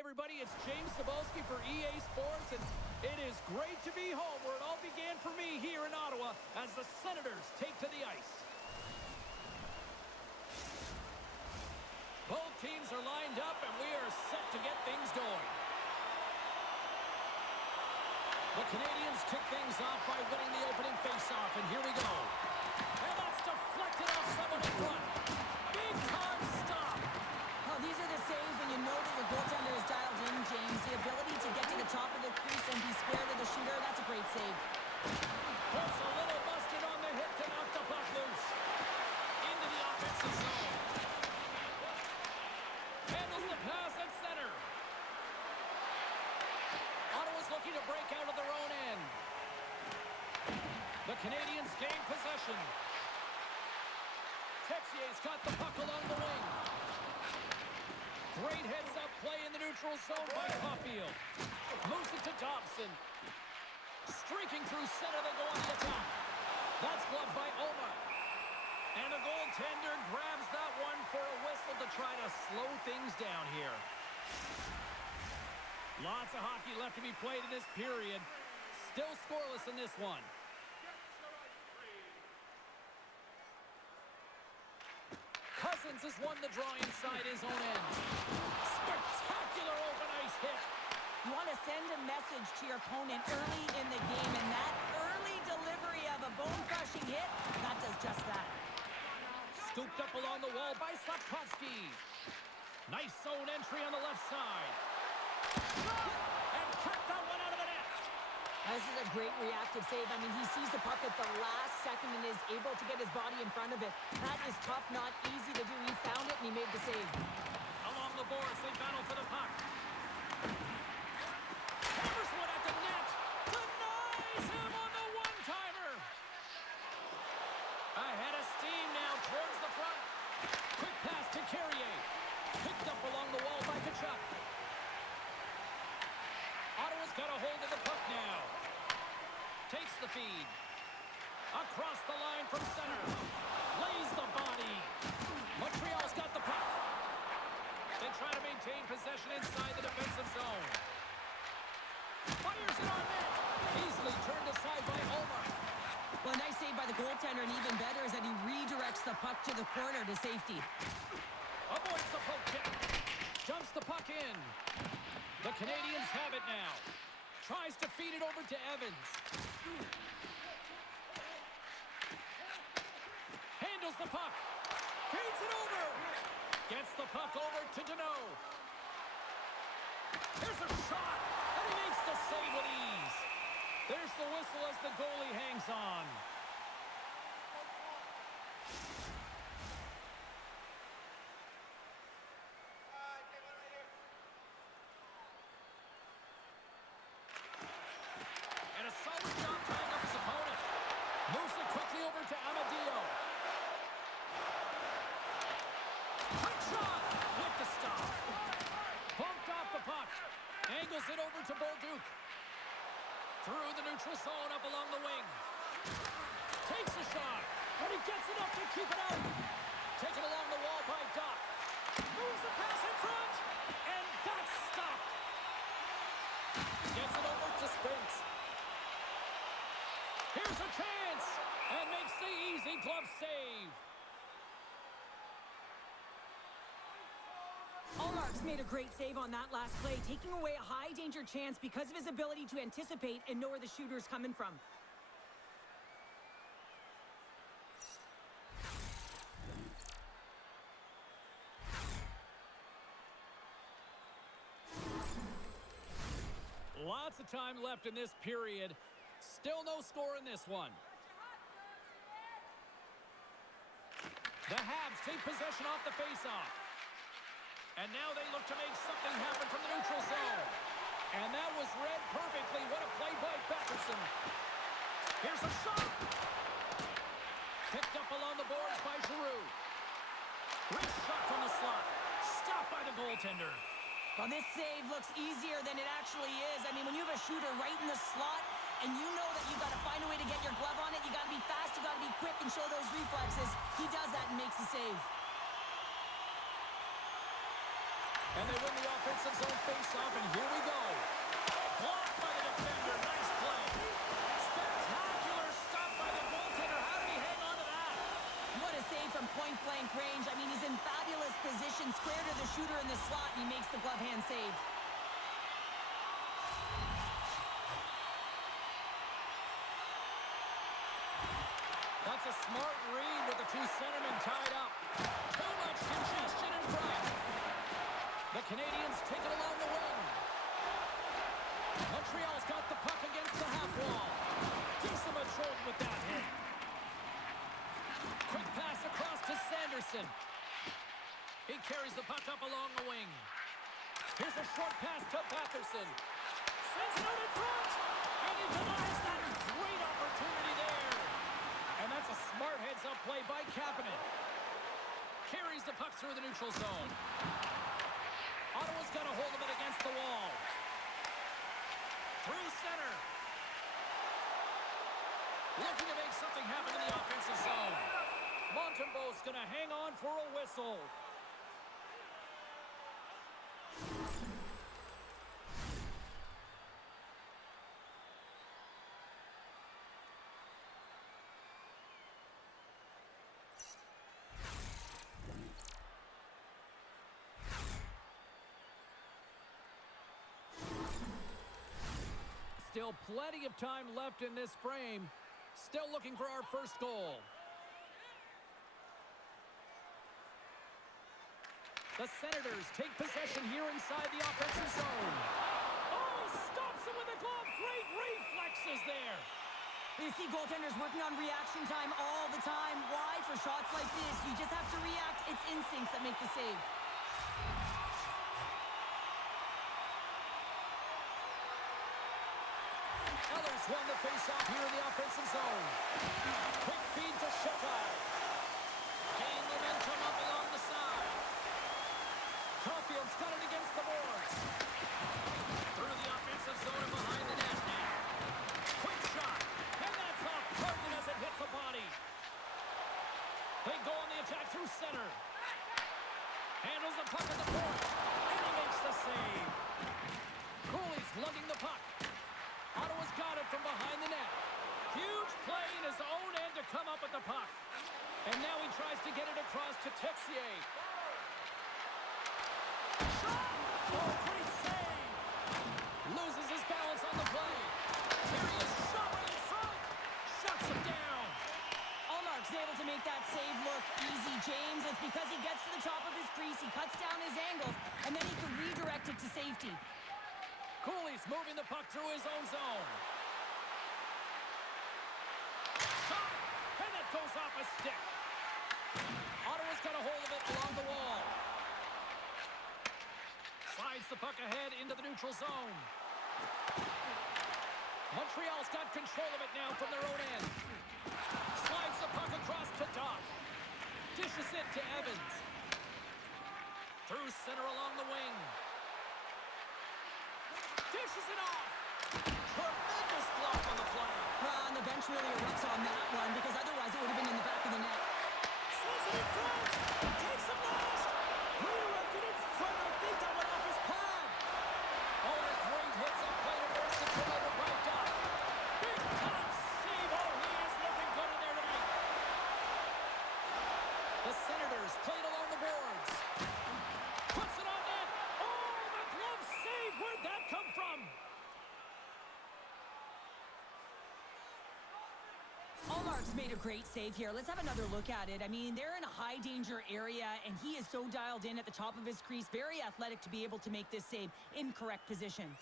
everybody, it's James Cebulski for EA Sports, and it is great to be home where it all began for me here in Ottawa as the Senators take to the ice. Both teams are lined up, and we are set to get things going. The Canadiens kick things off by winning the opening faceoff, and here we go. And that's deflected off someone in front. Big time stop. Oh, these are the saves when you know that your goaltender is dialed in, James. The ability to get to the top of the crease and be square to the shooter, that's a great save. Puts a little mustard on the hit to knock the puck loose. Into the offensive zone. Handles the pass at center. Ottawa's looking to break out of their own end. The Canadiens gain possession. Texier's got the puck along the wing. Great heads-up play in the neutral zone by Caulfield. Moves it to Dobson. Streaking through center, they go on the attack. That's gloved by Omar. And the goaltender grabs that one for a whistle to try to slow things down here. Lots of hockey left to be played in this period. Still scoreless in this one. Cousins has won the draw inside his own end. Spectacular open ice hit. You want to send a message to your opponent early in the game, and that early delivery of a bone-crushing hit, that does just that. Scooped up along the wall by Slavkovsky. Nice zone entry on the left side. And kept that one out of the net. This is a great reactive save. I mean, he sees the puck at the last second and is able to get his body in front of it. That is tough, not easy to do. He found it and he made the save. Along the boards, they battle for the puck. Hammers one at the net. Denies him on the one-timer. Ahead of steam now towards the front. Quick pass to Carrier. Picked up along the wall by Tkachuk. Ottawa's got a hold of the puck now. Takes the feed. Across the line from center. Lays the body. Montreal's got the puck. They try to maintain possession inside the defensive zone. Fires it on net. Easily turned aside by Omar. Well, nice save by the goaltender, and even better is that he redirects the puck to the corner to safety. Avoids the poke check. Dumps the puck in. The Canadiens have it now. Tries to feed it over to Evans. Handles the puck. Feeds it over. Gets the puck over to Deneau. Here's a shot. And he makes the save with ease. There's the whistle as the goalie hangs on. And a solid job tying up his opponent. Moves it quickly over to Amadio. Quick shot with the stop. Bumped off the puck. Angles it over to Bolduc. Through the neutral zone up along the wing. Takes a shot. And he gets enough to keep it out. Taken along the wall by Doc. Moves the pass in front. And that's stopped. Gets it over to Spence. Here's a chance, and makes the easy glove save. Ullmark's made a great save on that last play, taking away a high-danger chance because of his ability to anticipate and know where the shooter's coming from. Lots of time left in this period. Still no score in this one. The Habs take possession off the faceoff. And now they look to make something happen from the neutral zone. And that was read perfectly. What a play by Batterson. Here's a shot. Picked up along the boards by Giroux. Wrist shot from the slot. Stopped by the goaltender. Well, this save looks easier than it actually is. I mean, when you have a shooter right in the slot and you know that you've got to find a way to get your glove on it, you got to be fast, you got to be quick and show those reflexes. He does that and makes the save. And they win the offensive zone face-off, and here we go. Blocked by the defender. Nice play. Spectacular stop by the goaltender. How did he hang on to that? What a save from point-blank range. I mean, he's in fabulous position, square to the shooter in the slot, and he makes the glove hand save. That's a smart read with the two centermen tied up. Too much congestion in front. The Canadiens take it along the wing. Montreal's got the puck against the half wall. Decent control with that hit. Quick pass across to Sanderson. He carries the puck up along the wing. Here's a short pass to Patterson. Sends it out in front. And he denies that. Great opportunity there. And that's a smart heads-up play by Kapanen. Carries the puck through the neutral zone. Ottawa's got a hold of it against the wall. Through center. Looking to make something happen in the offensive zone. Montembeault's going to hang on for a whistle. Still plenty of time left in this frame. Still looking for our first goal. The Senators take possession here inside the offensive zone. Oh, stops him with a glove. Great reflexes there. You see goaltenders working on reaction time all the time. Why? For shots like this, you just have to react. It's instincts that make the save. Others won the face-off here in the offensive zone. Quick feed to Shota. Gain momentum up along the side. Caulfield's got it against the boards. Through the offensive zone and behind the net now. Quick shot. And that's off target as it hits the body. They go on the attack through center. Handles the puck at the point. And he makes the save. Cooley's lugging the puck. Ottawa's got it from behind the net. Huge play in his own end to come up with the puck. And now he tries to get it across to Texier. Shot! Oh, great save! Loses his balance on the play. Here he is, shot right in front. Shuts him down. Allmark's able to make that save look easy, James. It's because he gets to the top of his crease, he cuts down his angles, and then he can redirect it to safety. Cooley's moving the puck through his own zone. Shot! And that goes off a stick. Ottawa's got a hold of it along the wall. Slides the puck ahead into the neutral zone. Montreal's got control of it now from their own end. Slides the puck across to Doc. Dishes it to Evans. Through center along the wing. Dishes it off. Tremendous block on the play. And the bench really erupts on that one because otherwise it would have been in the back of the net. Sends it in front. Takes him last. Redirected in front. I think that went off his pad. Oh, and a great hits-up play to force the turnover by Doc. Big time save. Oh, he is looking good in there tonight. The Senators played along the boards. Puts it on net. Oh, the glove save. Where'd that come from? Allmark's made a great save here. Let's have another look at it. I mean, they're in a high-danger area, and he is so dialed in at the top of his crease. Very athletic to be able to make this save in correct position.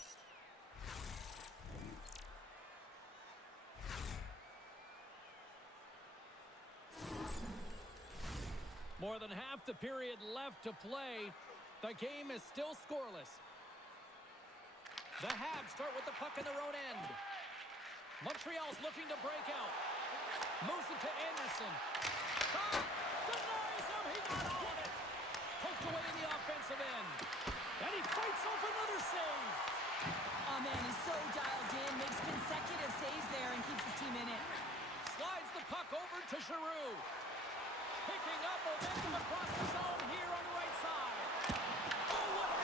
More than half the period left to play. The game is still scoreless. The Habs start with the puck in their own end. Montreal's looking to break out. Moves it to Anderson. Shot! Denies him! He got all of it! Poked away in the offensive end. And he fights off another save! Oh, man, he's so dialed in. Makes consecutive saves there and keeps his team in it. Slides the puck over to Giroux. Picking up momentum across the zone here on the right side. Oh, what a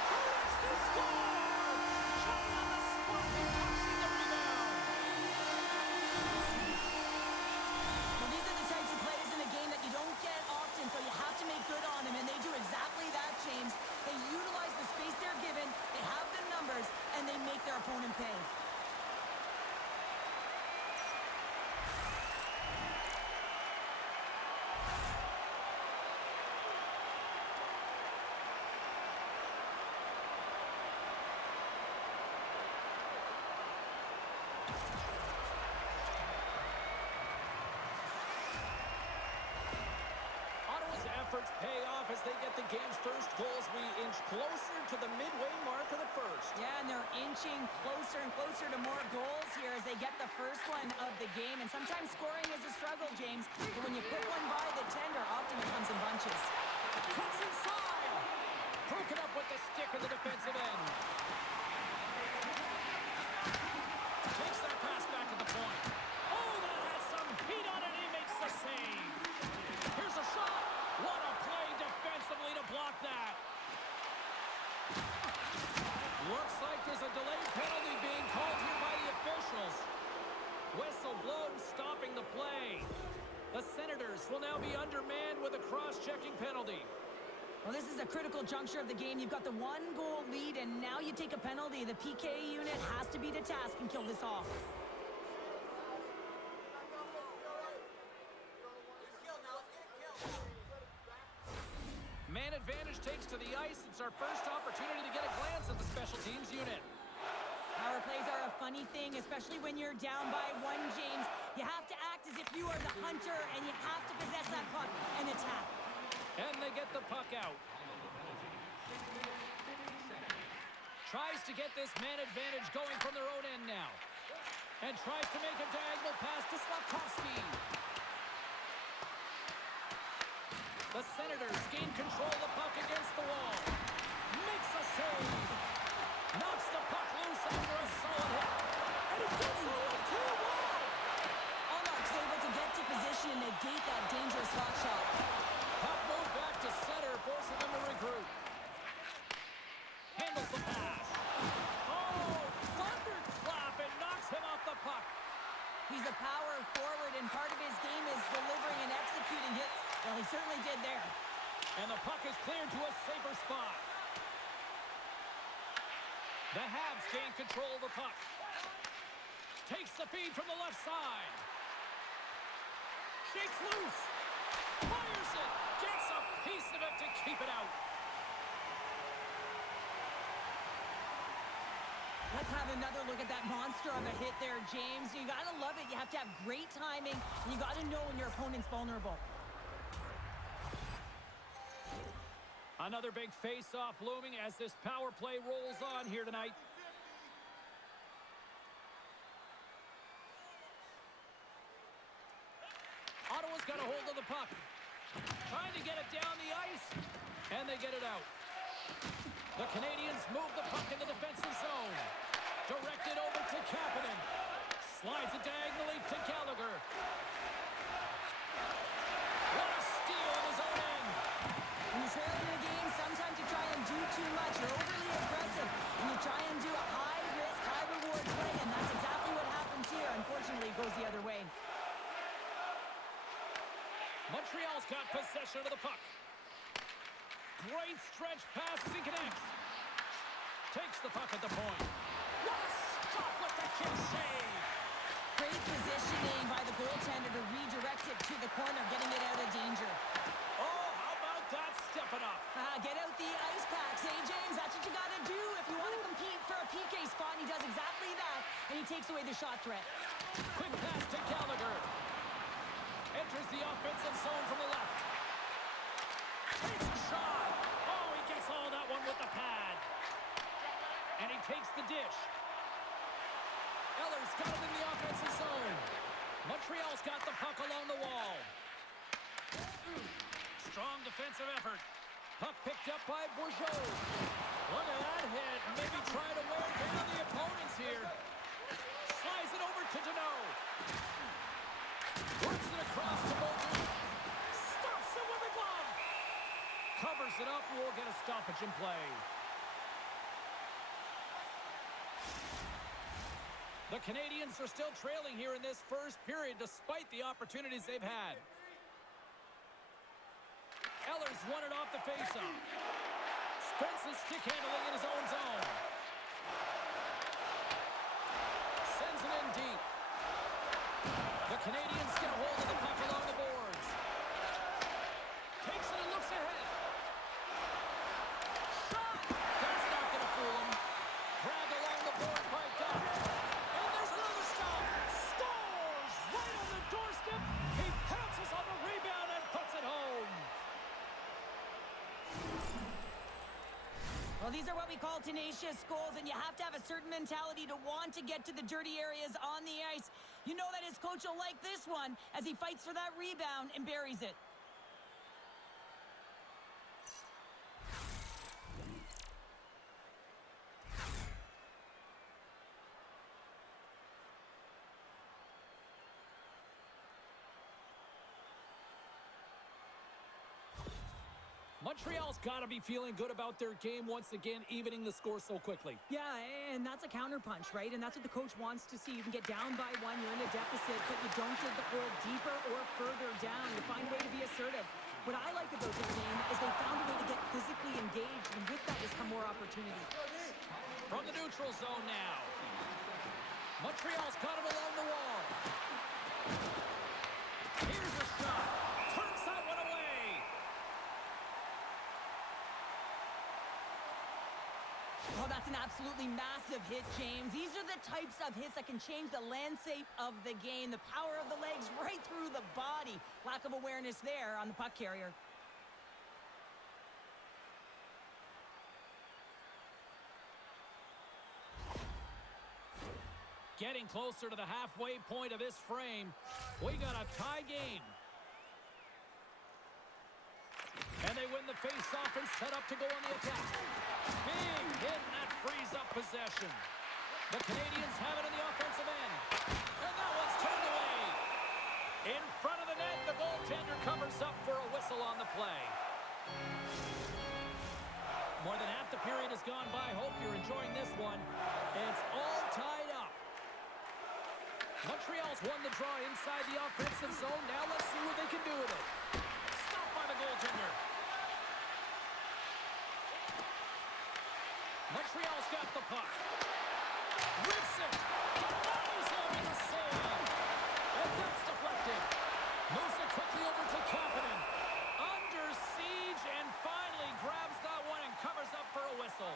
efforts pay off as they get the game's first goals. We inch closer to the midway mark of the first. Yeah, and they're inching closer and closer to more goals here as they get the first one of the game. And sometimes scoring is a struggle, James. But when you put one by the tender, often it comes in bunches. Cuts inside. Broken up with the stick in the defensive end. Takes that pass back at the point. Oh, that had some heat on it. He makes the save. Here's a shot. What a play defensively to block that. Looks like there's a delayed penalty being called here by the officials. Whistle blown, stopping the play. The Senators will now be undermanned with a cross-checking penalty. Well, this is a critical juncture of the game. You've got the one-goal lead, and now you take a penalty. The PK unit has to be to task and kill this off. Man advantage takes to the ice. It's our first opportunity to get a glance at the special teams unit. Power plays are a funny thing, especially when you're down by one, James. You have to act as if you are the hunter, and you have to possess that puck and attack. And they get the puck out. Tries to get this man advantage going from their own end now. And tries to make a diagonal pass to Slavkovsky. The Senators gain control of the puck against the wall. Makes a save. Knocks the puck loose after a solid hit. And he gets it with 2 wide. Allmark's able to get to position and negate that dangerous slot shot. Puck moved back to center, forcing them to regroup. Handles the pass. Oh, thunderclap, and knocks him off the puck. He's a power forward, and part of his game is delivering and executing hits. Well, he certainly did there. And the puck is cleared to a safer spot. The Habs gain control of the puck. Takes the feed from the left side. Shakes loose. Fires it. Gets a piece of it to keep it out. Let's have another look at that monster of a hit there, James. You got to love it. You have to have great timing, and you got to know when your opponent's vulnerable. Another big face-off looming as this power play rolls on here tonight. Ottawa's got a hold of the puck. Trying to get it down the ice, and they get it out. The Canadiens move the puck in the defensive zone. Directed over to Kapanen. Slides it diagonally to Gallagher. What a steal in his own end. When you're trailing in a game, sometimes you try and do too much. You're overly aggressive, and you try and do a high-risk, high-reward play, and that's exactly what happens here. Unfortunately, it goes the other way. Montreal's got possession of the puck. Great stretch passes and connects. Takes the puck at the point. What a stop with the kick save. Great positioning by the goaltender to redirect it to the corner, getting it out of danger. Oh, how about that stepping up? Get out the ice packs, hey, James? That's what you got to do if you want to compete for a PK spot. And he does exactly that, and he takes away the shot threat. Quick pass to Gallagher. Enters the offensive zone from the left. Takes a shot. Oh, he gets all that one with the pad. And he takes the dish. Eller's got it in the offensive zone. Montreal's got the puck along the wall. Strong defensive effort. Puck picked up by Bourgeau. Look at that hit. Maybe try to wear down the opponents here. Slides it over to Deneau. Works it across to Bolton. Stops it with a glove. Covers it up. We'll get a stoppage in play. The Canadiens are still trailing here in this first period despite the opportunities they've had. Eller's won it off the faceoff. Sprints his stick handling in his own zone. Sends it in deep. The Canadiens get a hold of the puck along the boards. Takes it and looks ahead. Shot! That's not going to fool him. Grabbed along the board by Duck. And there's another stop. Scores! Right on the doorstep. He pounces on the rebound and puts it home. these are what we call tenacious goals, and you have to have a certain mentality to want to get to the dirty areas on the ice. You know that his coach will like this one as he fights for that rebound and buries it. Montreal's got to be feeling good about their game once again, evening the score so quickly. Yeah, and that's a counterpunch, right? And that's what the coach wants to see. You can get down by one, you're in a deficit, but you don't dig the hole deeper or further down. You find a way to be assertive. What I like about their game is they found a way to get physically engaged, and with that has come more opportunity. From the neutral zone now. Montreal's got it along the wall. Here's a shot. Turns that one away. Oh, that's an absolutely massive hit, James. These are the types of hits that can change the landscape of the game. The power of the legs right through the body. Lack of awareness there on the puck carrier. Getting closer to the halfway point of this frame. We got a tie game. And they win the face-off and set up to go on the attack. Big hit, and that frees up possession. The Canadiens have it in the offensive end. And that one's turned away. In front of the net, the goaltender covers up for a whistle on the play. More than half the period has gone by. Hope you're enjoying this one. It's all tied up. Montreal's won the draw inside the offensive zone. Now let's see what they can do with it. Stopped by the goaltender. Montreal's got the puck. Rips it. Denies him in the save. And that's deflected. Moves it quickly over to Kapanen. Under siege and finally grabs that one and covers up for a whistle.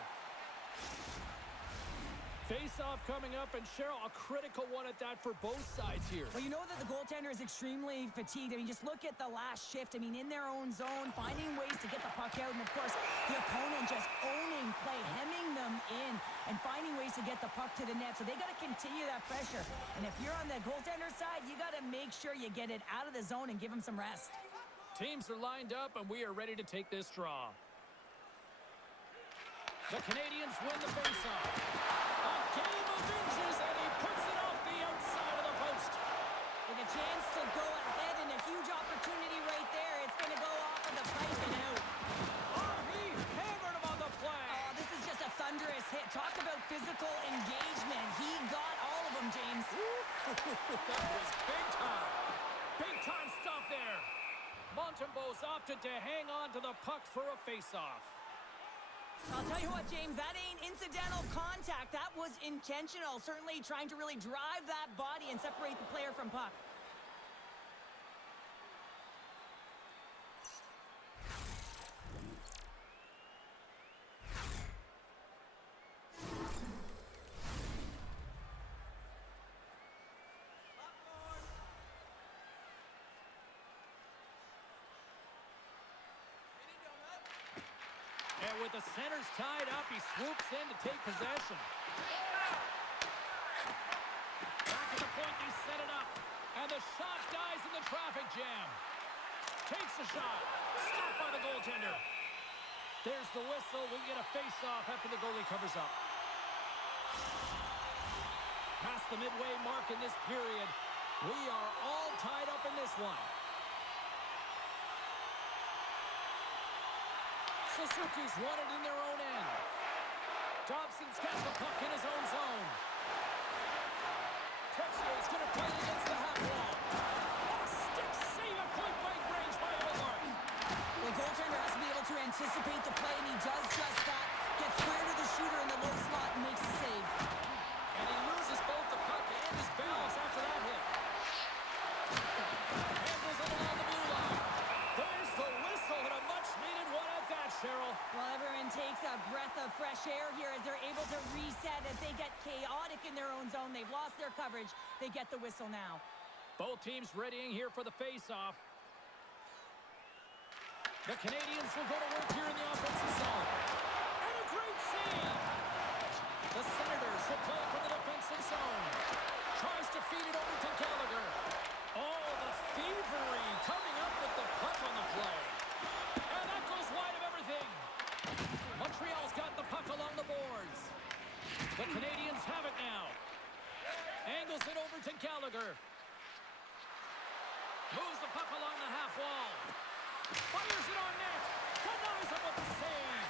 Face-off coming up, and Cheryl, a critical one at that for both sides here. Well, you know that the goaltender is extremely fatigued. I mean, just look at the last shift. I mean, in their own zone, finding ways to get the puck out, and of course, the opponent just owning play, hemming them in, and finding ways to get the puck to the net. So they got to continue that pressure. And if you're on the goaltender side, you got to make sure you get it out of the zone and give them some rest. Teams are lined up, and we are ready to take this draw. The Canadiens win the face-off. A game of inches, and he puts it off the outside of the post. With a chance to go ahead and a huge opportunity right there. It's going to go off of the pipe and out. Oh, he hammered him on the play. Oh, this is just a thunderous hit. Talk about physical engagement. He got all of them, James. That was big time. Big time stop there. Montembeault's opted to hang on to the puck for a face-off. I'll tell you what, James, that ain't incidental contact. That was intentional. Certainly trying to really drive that body and separate the player from puck. And with the centers tied up, he swoops in to take possession. Back to the point, they set it up. And the shot dies in the traffic jam. Takes the shot. Stopped by the goaltender. There's the whistle. We get a face-off after the goalie covers up. Past the midway mark in this period. We are all tied up in this one. Suzuki's won it in their own end. Dobson's got the puck in his own zone. Texier's going to play against the half wall. A stick save at point-blank range by Omar. The goaltender has to be able to anticipate the play, and he does just that. Gets square to the shooter in the low slot and makes the save. And he loses both the puck and his balance after that hit. Handles it along the blue line. There's the whistle and a much-needed one at that, Cheryl. Well, everyone takes a breath of fresh air here as they're able to reset as they get chaotic in their own zone. They've lost their coverage. They get the whistle now. Both teams readying here for the face-off. The Canadiens will go to work here in the offensive zone. And a great save. The Senators will play it from the defensive zone. Tries to feed it over to Gallagher. Oh, the thievery coming up with the puck on the play. And that goes wide of everything. Montreal's got the puck along the boards. The Canadiens have it now. Angles it over to Gallagher. Moves the puck along the half wall. Fires it on net. Denies him with the save.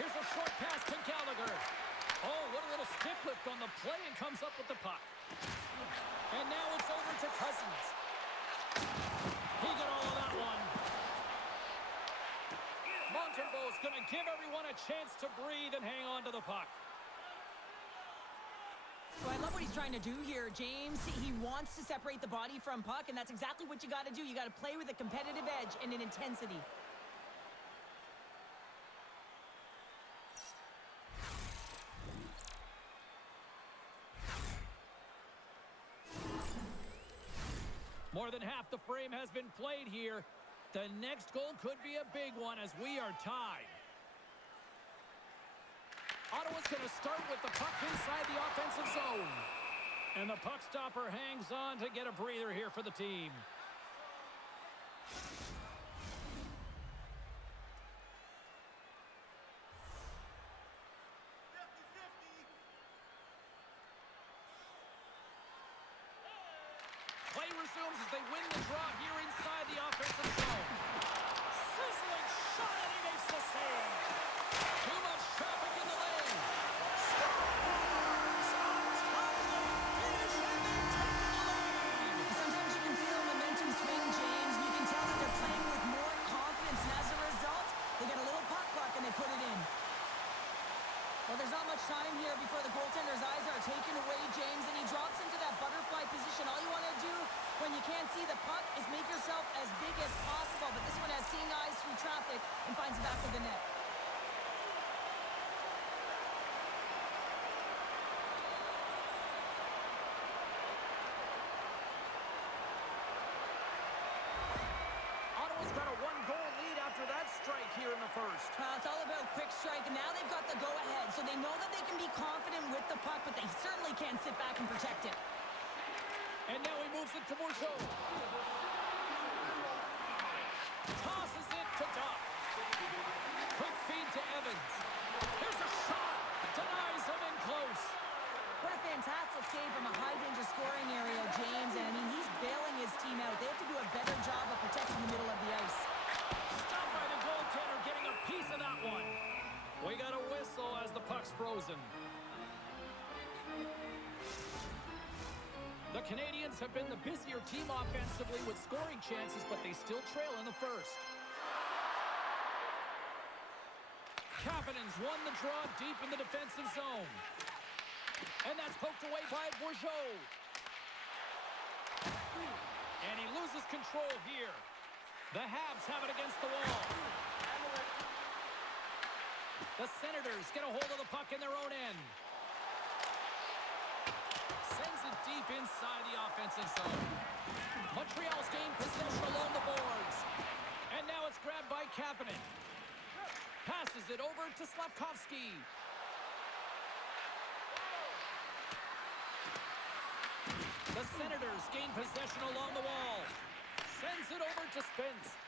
Here's a short pass to Gallagher. Oh, what a little stick lift on the play and comes up with the puck. And now it's over to Cousins. He got all of that one. Montembeault's going to give everyone a chance to breathe and hang on to the puck. So I love what he's trying to do here, James. He wants to separate the body from puck, and that's exactly what you got to do. You got to play with a competitive edge and an intensity. More than half the frame has been played here. The next goal could be a big one as we are tied. Ottawa's going to start with the puck inside the offensive zone. And the puck stopper hangs on to get a breather here for the team. Play resumes as they win the draw here inside the offensive zone. Sizzling shot, and he makes the save. Too much traffic in the lane. Scores on top of the finish, and they take the lead. Sometimes you can feel momentum swing, James. You can tell that they're playing with more confidence, and as a result, they get a little puck luck and they put it in. Well, there's not much time here before the goaltender's eyes are taken away, James, and he drops into that butterfly position. All you want to do when you can't see the puck is make yourself as big as possible, but this one has seeing eyes through traffic and finds the back of the net. Ottawa's got a one-goal lead after that strike here in the first. It's all about quick strike, and now they've got the go-ahead, so they know that they can be confident with the puck, but they certainly can't sit back and protect it. And now he moves it to Montreal. Tosses it to Duff. Quick feed to Evans. Here's a shot. Denies him in close. What a fantastic save from a high-danger scoring area, James, and I mean, he's bailing his team out. They have to do a better job of protecting the middle of the ice. Stopped by the goaltender, getting a piece of that one. We got a whistle as the puck's frozen. The Canadiens have been the busier team offensively with scoring chances, but they still trail in the first. Kapanen's won the draw deep in the defensive zone. And that's poked away by Bourgeau. And he loses control here. The Habs have it against the wall. The Senators get a hold of the puck in their own end. Sends it deep inside the offensive zone. Montreal's gained possession along the boards. And now it's grabbed by Kapanen. Passes it over to Slavkovsky. The Senators gain possession along the wall. Sends it over to Spence.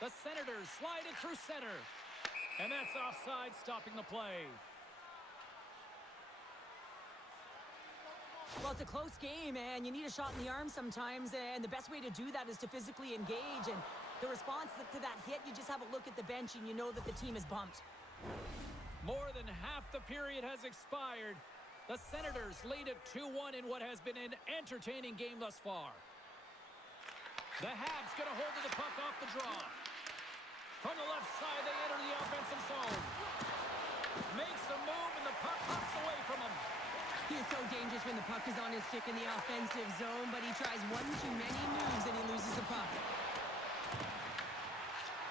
The Senators slide it through center. And that's offside, stopping the play. Well, it's a close game, and you need a shot in the arm sometimes, and the best way to do that is to physically engage, and the response to that hit, you just have a look at the bench, and you know that the team is bumped. More than half the period has expired. The Senators lead at 2-1 in what has been an entertaining game thus far. The Habs get a hold of the puck off the draw. From the left side, they enter the offensive zone. Makes a move, and the puck hops away from him. He is so dangerous when the puck is on his stick in the offensive zone, but he tries one too many moves, and he loses the puck.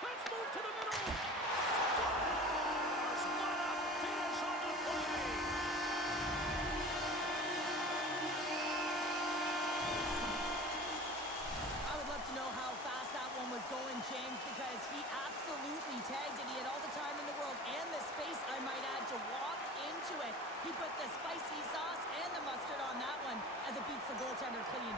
Let's move to the middle. Scores! What a finish on the play! I would love to know how fast that one was going, James, because he absolutely tagged it. He had all the time in the world and the space, I might The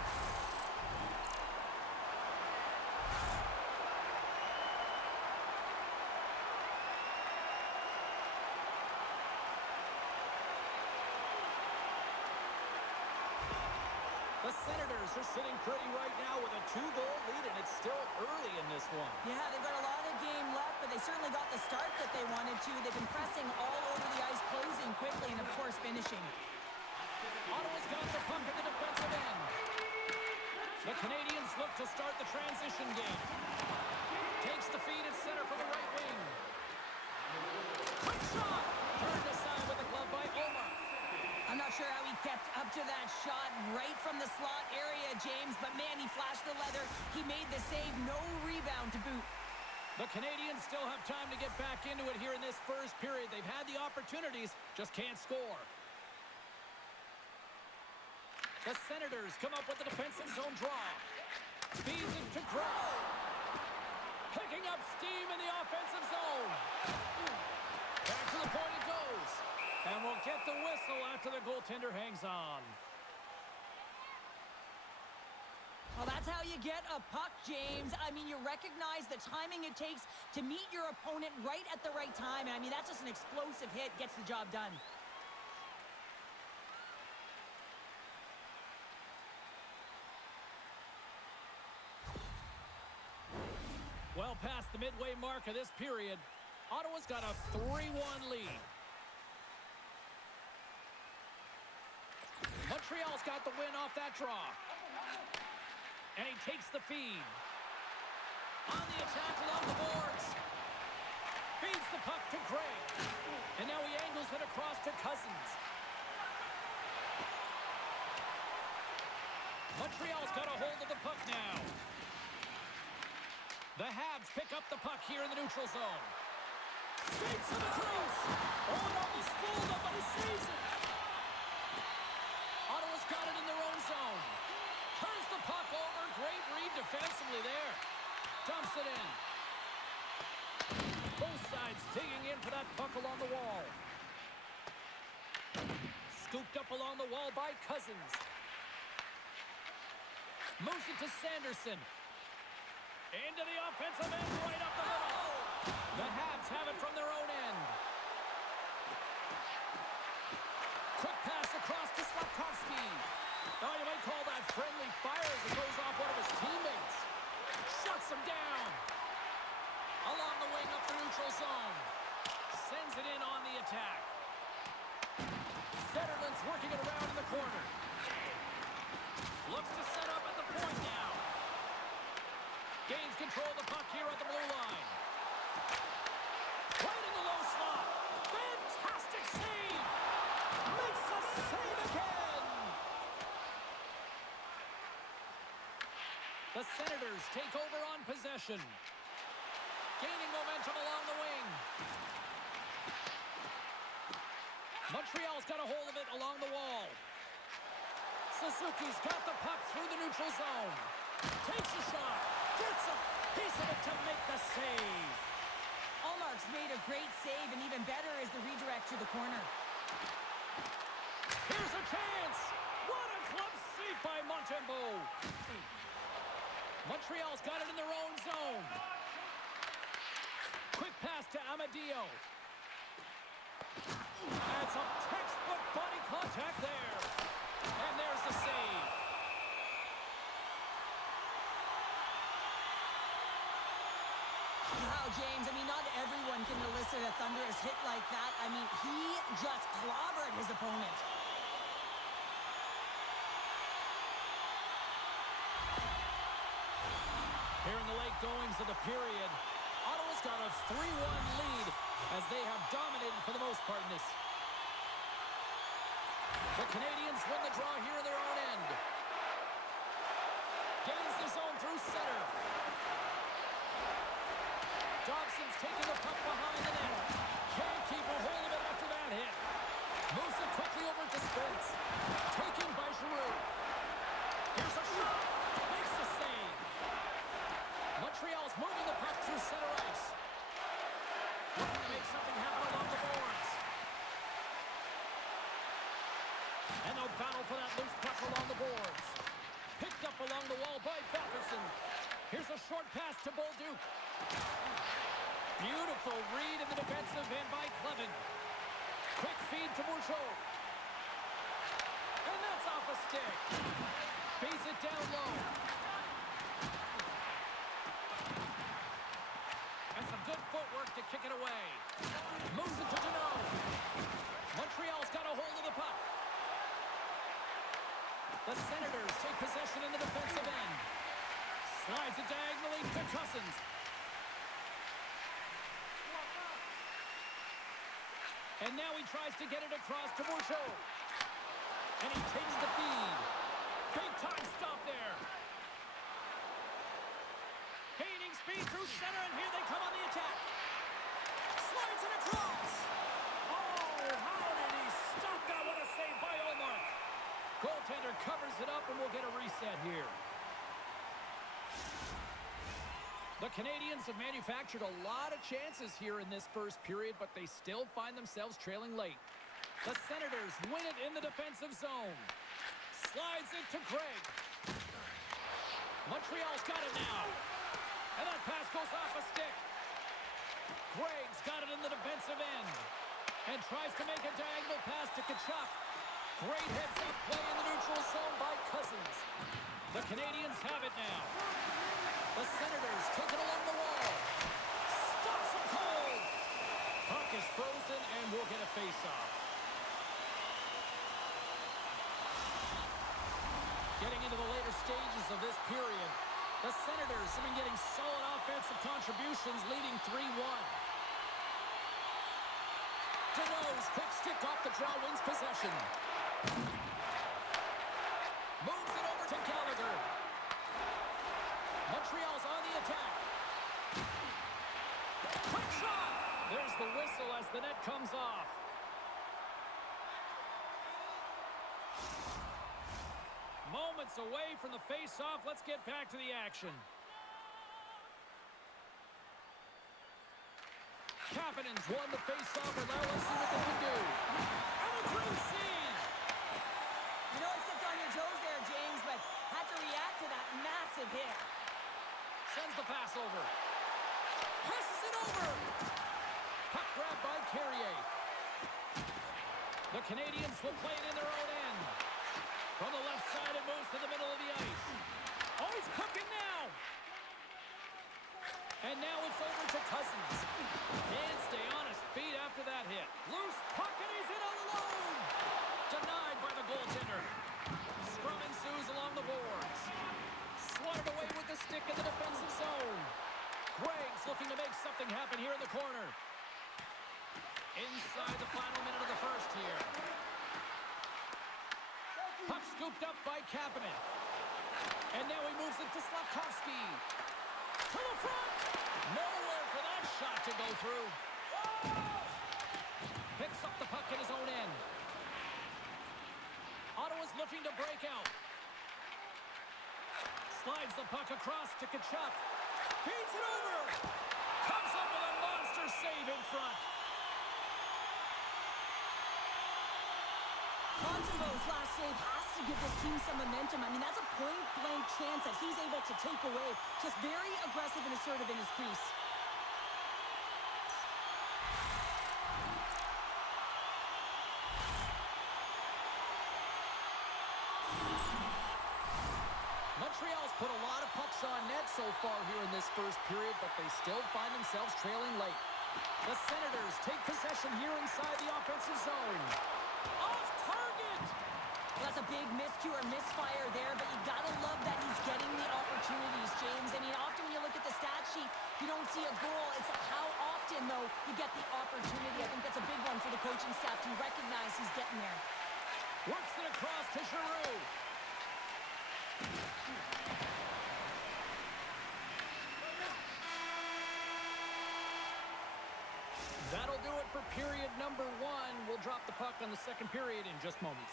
Senators are sitting pretty right now with a 2-goal lead, and it's still early in this one. Yeah, they've got a lot of game left, but they certainly got the start that they wanted to. They've been pressing all over the ice, closing quickly, and, of course, finishing. Ottawa's got the puck at the defensive end. The Canadiens look to start the transition game. Takes the feed at center for the right wing. Quick shot! Turned aside with the glove by Omar. I'm not sure how he kept up to that shot right from the slot area, James, but man, he flashed the leather. He made the save, no rebound to boot. The Canadiens still have time to get back into it here in this first period. They've had the opportunities, just can't score. The Senators come up with the defensive zone draw. Feeds it to Gray. Picking up steam in the offensive zone. Back to the point it goes. And we'll get the whistle after the goaltender hangs on. Well, that's how you get a puck, James. I mean, you recognize the timing it takes to meet your opponent right at the right time. And I mean, that's just an explosive hit, gets the job done. Well past the midway mark of this period, Ottawa's got a 3-1 lead. Montreal's got the win off that draw. And he takes the feed. On the attack along the boards. Feeds the puck to Gray. And now he angles it across to Cousins. Montreal's got a hold of the puck now. The Habs pick up the puck here in the neutral zone. Straight to the crease. Oh, it almost fooled him, but he saves it. Ottawa's got it in their own zone. Turns the puck over. Great read defensively there. Dumps it in. Both sides digging in for that puck along the wall. Scooped up along the wall by Cousins. Moves it to Sanderson. Into the offensive end, right up the middle. The Habs have it from their own end. Quick pass across to Slavkovsky. Oh, you might call that friendly fire as it goes off one of his teammates. Shuts him down. Along the wing up the neutral zone. Sends it in on the attack. Zetterlund's working it around in the corner. Looks to set up at the point now. Gains control of the puck here at the blue line. Right in the low slot. Fantastic save. Makes a save again. The Senators take over on possession. Gaining momentum along the wing. Montreal's got a hold of it along the wall. Suzuki's got the puck through the neutral zone. Takes a shot. Gets a piece of it to make the save. Allmark's made a great save, and even better is the redirect to the corner. Here's a chance. What a glove save by Montembeault. Montreal's got it in their own zone. Quick pass to Amadio. That's a textbook body contact there. And there's the save. Wow, James, I mean, not everyone can elicit a thunderous hit like that. I mean, he just clobbered his opponent. Here in the late goings of the period, Ottawa's got a 3-1 lead as they have dominated for the most part in this. The Canadiens win the draw here in their own end. Gains the zone through center. Dobson's taking the puck behind the net. Can't keep a hold of it after that hit. Moves it quickly over to Spence. Taken by Giroux. Here's a shot. Makes the save. Montreal's moving the puck through center ice. Looking to make something happen along the boards. And they'll battle for that loose puck along the boards. Picked up along the wall by Batherson. Here's a short pass to Bolduc. Beautiful read in the defensive end by Clevin. Quick feed to Bourgeau. And that's off a stick. Feeds it down low. And some good footwork to kick it away. Moves it to Deneau. Montreal's got a hold of the puck. The Senators take possession in the defensive end. Slides it diagonally to Cousins. And now he tries to get it across to Bourgeau. And he takes the feed. Big time stop there. Gaining speed through center, and here they come on the attack. Slides it across. Oh, how did he stop that? What a save by Omar. Goaltender covers it up, and we'll get a reset here. The Canadiens have manufactured a lot of chances here in this first period, but they still find themselves trailing late. The Senators win it in the defensive zone. Slides it to Craig. Montreal's got it now. And that pass goes off a stick. Craig's got it in the defensive end. And tries to make a diagonal pass to Tkachuk. Great heads-up play in the neutral zone by Cousins. The Canadiens have it now. The Senators take it along the wall. Stops him cold. Puck is frozen, and we'll get a face-off. Getting into the later stages of this period, the Senators have been getting solid offensive contributions, leading 3-1. Deneau's quick stick off the draw wins possession. Moves it over to Gallagher. Montreal's on the attack. Quick shot! There's the whistle as the net comes off. Moments away from the face-off. Let's get back to the action. Kapanen's won the face-off, and now let's see what they can do. And a great scene! You know, I stepped on your toes there, James, but had to react to that massive hit. Sends the pass over. Passes it over! Puck grab by Carrier. The Canadiens will play it in their own end. From the left side, it moves to the middle of the ice. Oh, he's cooking now! And now it's over to Cousins. Can't stay on his feet after that hit. Loose puck, and he's in alone! Denied by the goaltender. Scrum ensues along the boards. Swatted away with the stick in the defensive zone. Gregg's looking to make something happen here in the corner. Inside the final minute of the first here. Puck scooped up by Kapanen. And now he moves it to Slafkovsky. To the front! Nowhere for that shot to go through. Picks up the puck in his own end. Ottawa's looking to break out. Slides the puck across to Tkachuk. Feeds it over! Comes up with a monster save in front. Montembeau's last save has to give this team some momentum. I mean, that's a point-blank chance that he's able to take away. Just very aggressive and assertive in his crease. Montreal's put a lot of pucks on net so far here in this first period, but they still find themselves trailing late. The Senators take possession here inside the offensive zone. Off target! Well, that's a big miscue or misfire there, but you gotta love that he's getting the opportunities, James. I mean, often when you look at the stat sheet, you don't see a goal. It's how often, though, you get the opportunity. I think that's a big one for the coaching staff to recognize he's getting there. Works it across to Giroux. That'll do it for period number one. We'll drop the puck on the second period in just moments.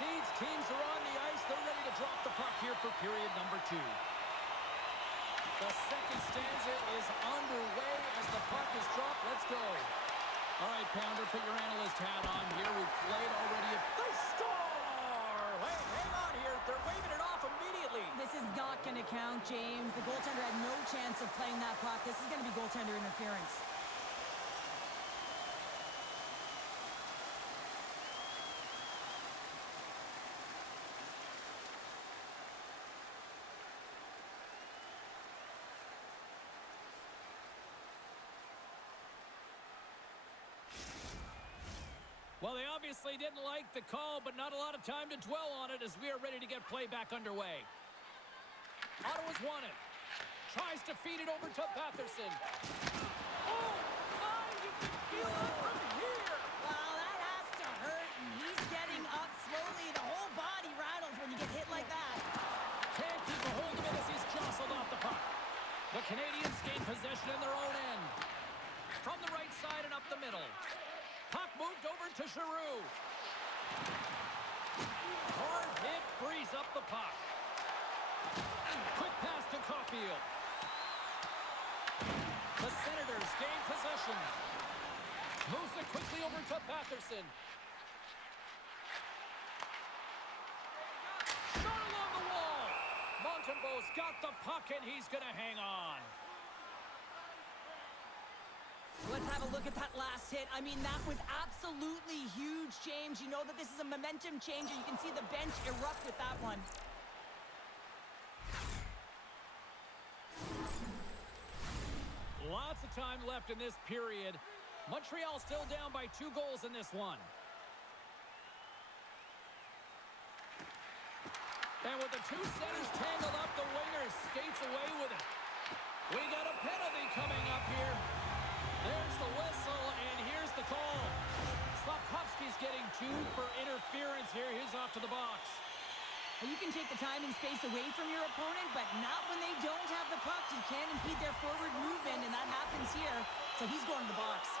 seats. Teams are on the ice. They're ready to drop the puck here for period number 2. The second stanza is underway as the puck is dropped. Let's go. All right, Pounder, put your analyst hat on here. We've played already. They score! Hey, hang on here. They're waving it off immediately. This is not going to count, James. The goaltender had no chance of playing that puck. This is going to be goaltender interference. Well, they obviously didn't like the call, but not a lot of time to dwell on it as we are ready to get play back underway. Ottawa's won it. Tries to feed it over to Batherson. Oh, my, you can feel it from here. Wow, that has to hurt, and he's getting up slowly. The whole body rattles when you get hit like that. Can't keep a hold of it as he's jostled off the puck. The Canadiens gain possession in their own end. From the right side and up the middle. Puck moved over to Giroux. Hard hit frees up the puck. Quick pass to Caulfield. The Senators gain possession. Moves it quickly over to Batherson. Shot along the wall. Montembeau's got the puck and he's going to hang on. Let's have a look at that last hit. I mean, that was absolutely huge, James. You know that this is a momentum changer. You can see the bench erupt with that one. Lots of time left in this period. Montreal still down by 2 goals in this one. And with the 2 centers tangled up, the winger skates away with it. We got a penalty coming up here. There's the whistle, and here's the call. Slavkovsky's getting 2 for interference here. He's off to the box. Well, you can take the time and space away from your opponent, but not when they don't have the puck. You can't impede their forward movement, and that happens here. So he's going to the box.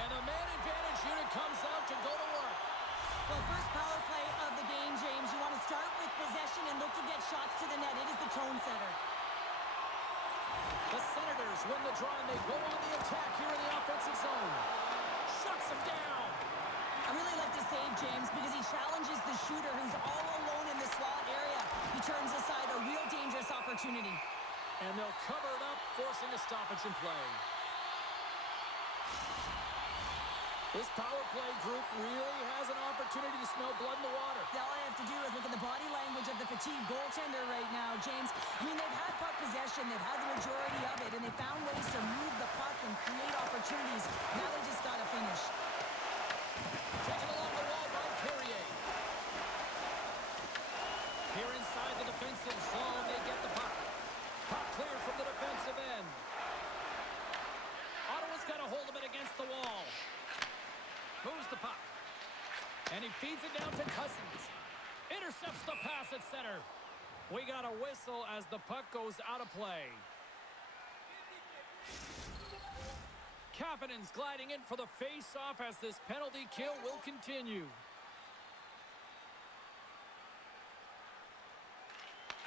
And the man advantage unit comes out to go to work. Well, first power play of the game, James. You want to start with possession and look to get shots to the net. It is the tone setter. The Senators win the draw, and they go on the attack here in the offensive zone. Shuts him down. I really like this save, James, because he challenges the shooter who's all alone in the slot area. He turns aside a real dangerous opportunity. And they'll cover it up, forcing a stoppage in play. This power play group really has an opportunity to smell blood in the water. All I have to do is look at the body language of the fatigued goaltender right now, James. I mean, they've had puck possession. They've had the majority of it, and they found ways to move the puck and create opportunities. Now they just got to finish. Taken along the wall by Carrier. Here inside the defensive zone, they get the puck. Puck cleared from the defensive end. Ottawa's got a hold of it against the wall. Moves the puck. And he feeds it down to Cousins. Intercepts the pass at center. We got a whistle as the puck goes out of play. Kapanen's gliding in for the face-off as this penalty kill will continue.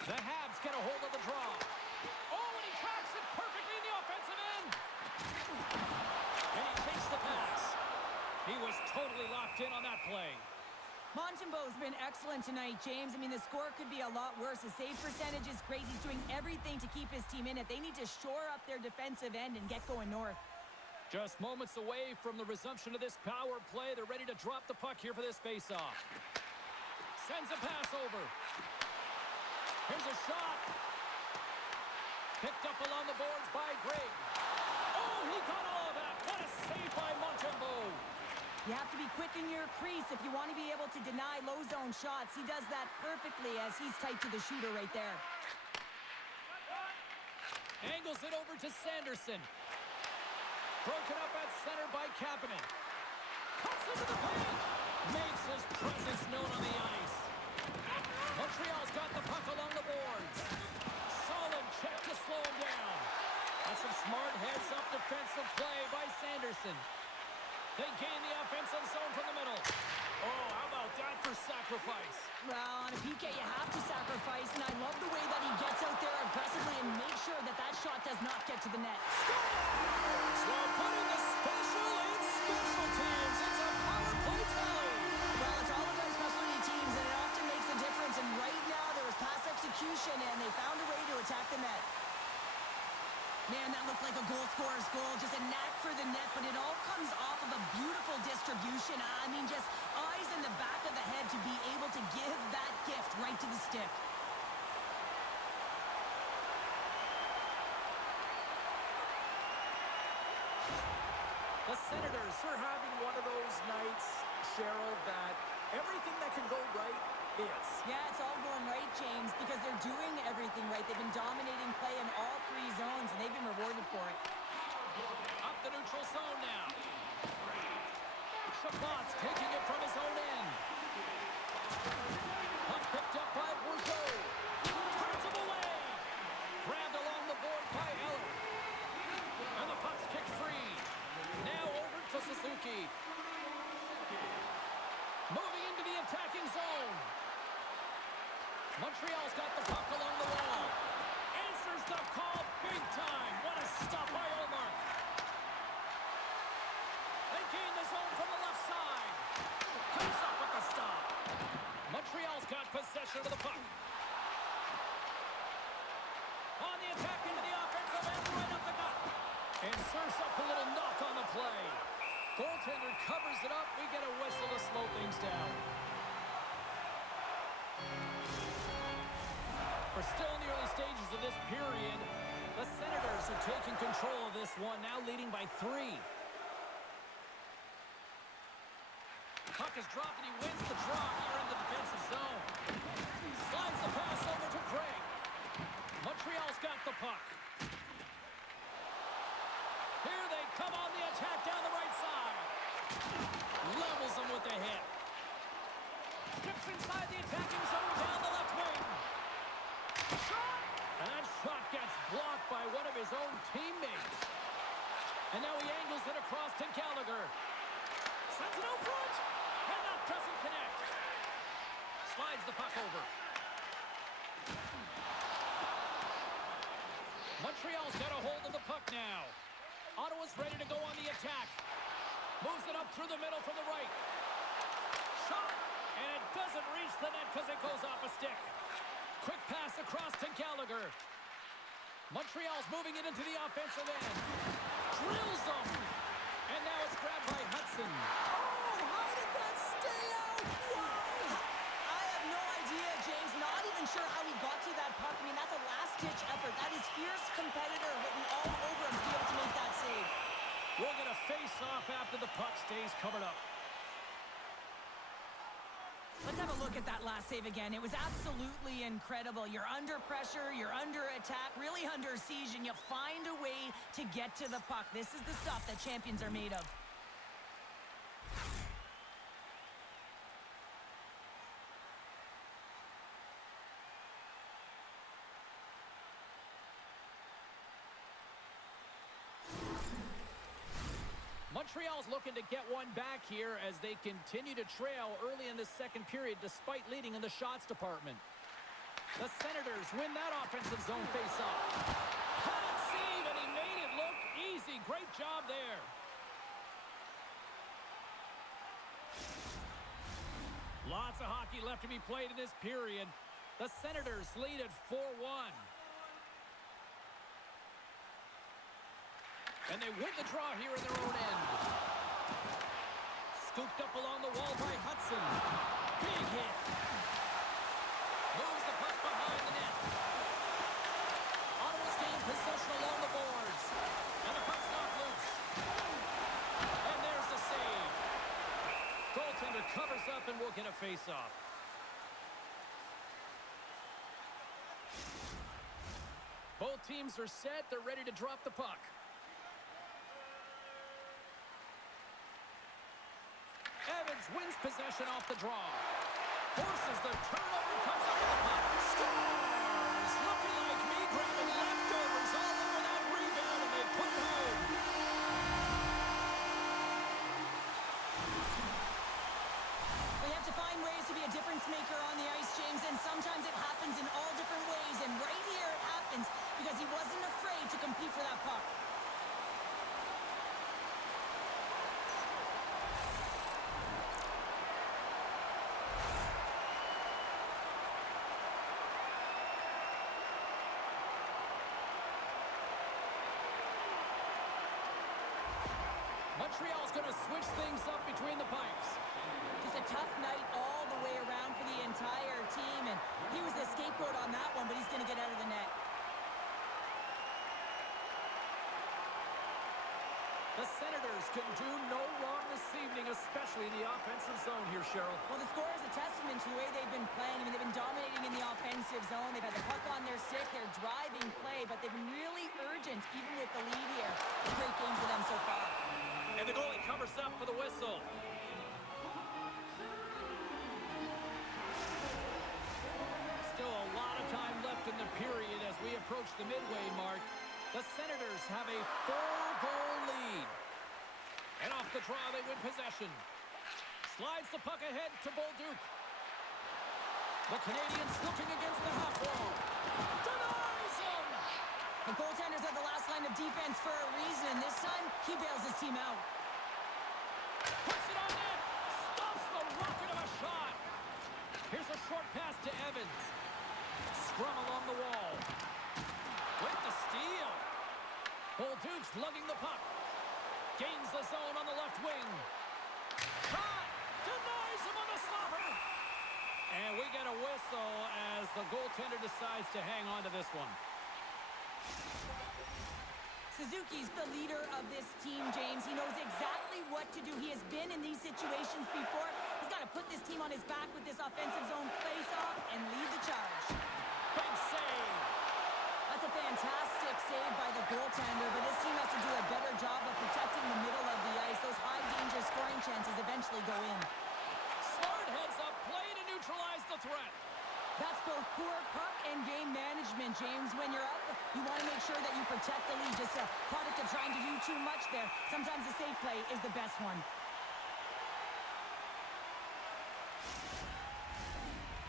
The Habs get a hold of the draw. Oh, and he tracks it perfectly in the offensive end. And he takes the pass. He was totally locked in on that play. Montembeau's been excellent tonight, James. I mean, the score could be a lot worse. The save percentage is great. He's doing everything to keep his team in it. They need to shore up their defensive end and get going north. Just moments away from the resumption of this power play. They're ready to drop the puck here for this face-off. Sends a pass over. Here's a shot. Picked up along the boards by Greg. Oh, he got all of that. What a save by Montembeau. You have to be quick in your crease if you want to be able to deny low zone shots. He does that perfectly as he's tight to the shooter right there. Angles it over to Sanderson. Broken up at center by Kapanen. Cuts into the paint. Makes his presence known on the ice. Montreal's got the puck along the boards. Solid check to slow him down. That's some smart heads-up defensive play by Sanderson. They gain the offensive zone from the middle. Oh, how about that for sacrifice? Well, on a PK, you have to sacrifice, and I love the way that he gets out there aggressively and makes sure that that shot does not get to the net. So putting the special in special teams. It's a power play tally. Well, it's all about specialty teams, and it often makes a difference. And right now, there was pass execution, and they found a way to attack the net. Man, that looked like a goal scorer's goal. Just a knack for the net, but it all comes off of a beautiful distribution. I mean, just eyes in the back of the head to be able to give that gift right to the stick. The Senators are having one of those nights, Cheryl, that everything that can go right is. Yeah, it's all going right, James, because they're doing everything right. They've been dominating play in all three zones, and they've been rewarded for it. Up the neutral zone now. Chabot's taking it from his own end. Puck picked up by Bourgeau. Turns him away. Grabbed along the board by Eller. And the puck's kicked free. Now over to Suzuki. Moving into the attacking zone. Montreal's got the puck along the wall. Answers the call big time. What a stop by Omar. They gain the zone from the left side. Comes up with the stop. Montreal's got possession of the puck. On the attack into the offensive end, right up the gut. And serves up a little knock on the play. Goaltender covers it up. We get a whistle to slow things down. We're still in the early stages of this period. The Senators are taking control of this one, now leading by 3. Puck is dropped and he wins the draw here in the defensive zone. Slides the pass over to Craig. Montreal's got the puck. Here they come on the attack down the right side. Levels them with the hit. Skips inside the attacking zone down the left wing. Shot! And that shot gets blocked by one of his own teammates. And now he angles it across to Gallagher. Sends it out front. And that doesn't connect. Slides the puck over. Montreal's got a hold of the puck now. Ottawa's ready to go on the attack. Moves it up through the middle from the right. Shot! And it doesn't reach the net because it goes off a stick. Quick pass across to Gallagher. Montreal's moving it into the offensive end. Drills them. And now it's grabbed by Hudson. Oh, how did that stay out? Whoa! I have no idea, James. Not even sure how he got to that puck. I mean, that's a last-ditch effort. That is fierce competitor written all over him to be able to make that save. We're going to face off after the puck stays covered up. Let's have a look at that last save again. It was absolutely incredible. You're under pressure, you're under attack, really under siege, and you find a way to get to the puck. This is the stuff that champions are made of. Montreal's looking to get one back here as they continue to trail early in the second period despite leading in the shots department. The Senators win that offensive zone face-off. Hot save, and he made it look easy. Great job there. Lots of hockey left to be played in this period. The Senators lead at 4-1. And they win the draw here in their own end. Scooped up along the wall by Hudson. Big hit. Moves the puck behind the net. Ottawa's gained possession along the boards. And the puck's knocked loose. And there's the save. Goaltender covers up and will get a face-off. Both teams are set. They're ready to drop the puck. Evans wins possession off the draw. Forces the turnover, comes up with the puck. Scores! Looking like me, grabbing leftovers all over that rebound, put it home. They have to find ways to be a difference maker on the ice, James, and sometimes it happens in all different ways. And right here it happens because he wasn't afraid to compete for that puck. Montreal's going to switch things up between the pipes. Just a tough night all the way around for the entire team, and he was the scapegoat on that one, but he's going to get out of the net. The Senators can do no wrong this evening, especially in the offensive zone here, Cheryl. Well, the score is a testament to the way they've been playing. I mean, they've been dominating in the offensive zone. They've had the puck on their stick. They're driving play, but they've been really urgent, even with the lead here. A great game for them so far. And the goalie covers up for the whistle. Still a lot of time left in the period as we approach the midway mark. The Senators have a 4-goal lead. And off the draw, they win possession. Slides the puck ahead to Bolduc. The Canadiens looking against the half wall. Denies him! The goaltenders are the last line of defense for a reason. This time, he bails his team out. Puts it on net. Stops the rocket of a shot. Here's a short pass to Evans. Scrum along the wall. With the steal. Bolduc's lugging the puck. Gains the zone on the left wing. Shot. Denies him on the slobber. And we get a whistle as the goaltender decides to hang on to this one. Suzuki's the leader of this team, James. He knows exactly what to do. He has been in these situations before. He's got to put this team on his back with this offensive zone face-off and lead the charge. Big save. That's a fantastic save by the goaltender, but this team has to do a better job of protecting the middle of the ice. Those high-danger scoring chances eventually go in. Smart heads up play to neutralize the threat. That's both poor puck and game management, James. When you're up, you want to make sure that you protect the lead. Just a product of trying to do too much there. Sometimes the safe play is the best one.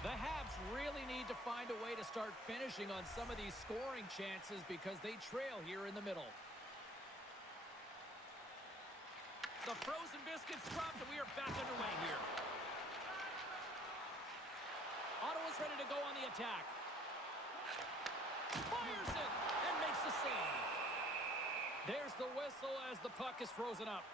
The Habs really need to find a way to start finishing on some of these scoring chances because they trail here in the middle. The frozen biscuits dropped and we are back underway here. Ottawa's ready to go on the attack. Fires it and makes the save. There's the whistle as the puck is frozen up.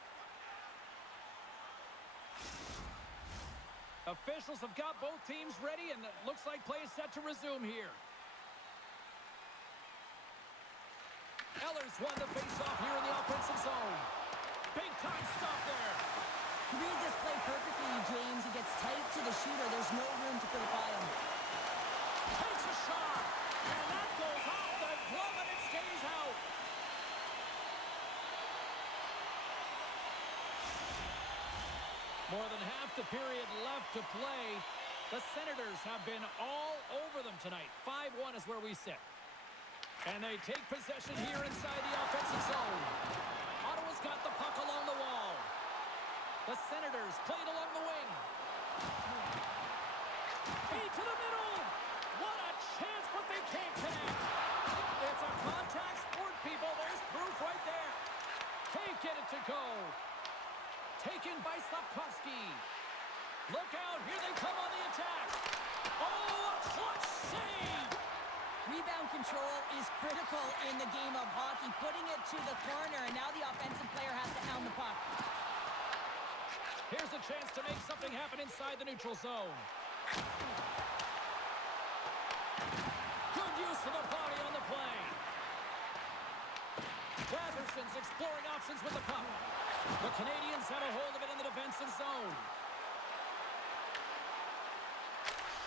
Officials have got both teams ready, and it looks like play is set to resume here. Eller's won the faceoff here in the offensive zone. Big-time stop there. He reads this play perfectly, James. He gets tight to the shooter. There's no room to put it by him. Takes a shot, and that goes off the glove, and it stays out. More than half the period left to play. The Senators have been all over them tonight. 5-1 is where we sit. And they take possession here inside the offensive zone. Ottawa's got the puck along the wall. The Senators played along the wing. Feed to the middle. What a chance, but they can't connect. It's a contact sport, people. There's proof right there. Can't get it to go. Taken by Slavkovsky. Look out, here they come on the attack. Oh, a clutch save. Rebound control is critical in the game of hockey. Putting it to the corner, and now the offensive player has to hound the puck. Here's a chance to make something happen inside the neutral zone. Good use of the body on the play. Watherson's exploring options with the puck. The Canadiens have a hold of it in the defensive zone.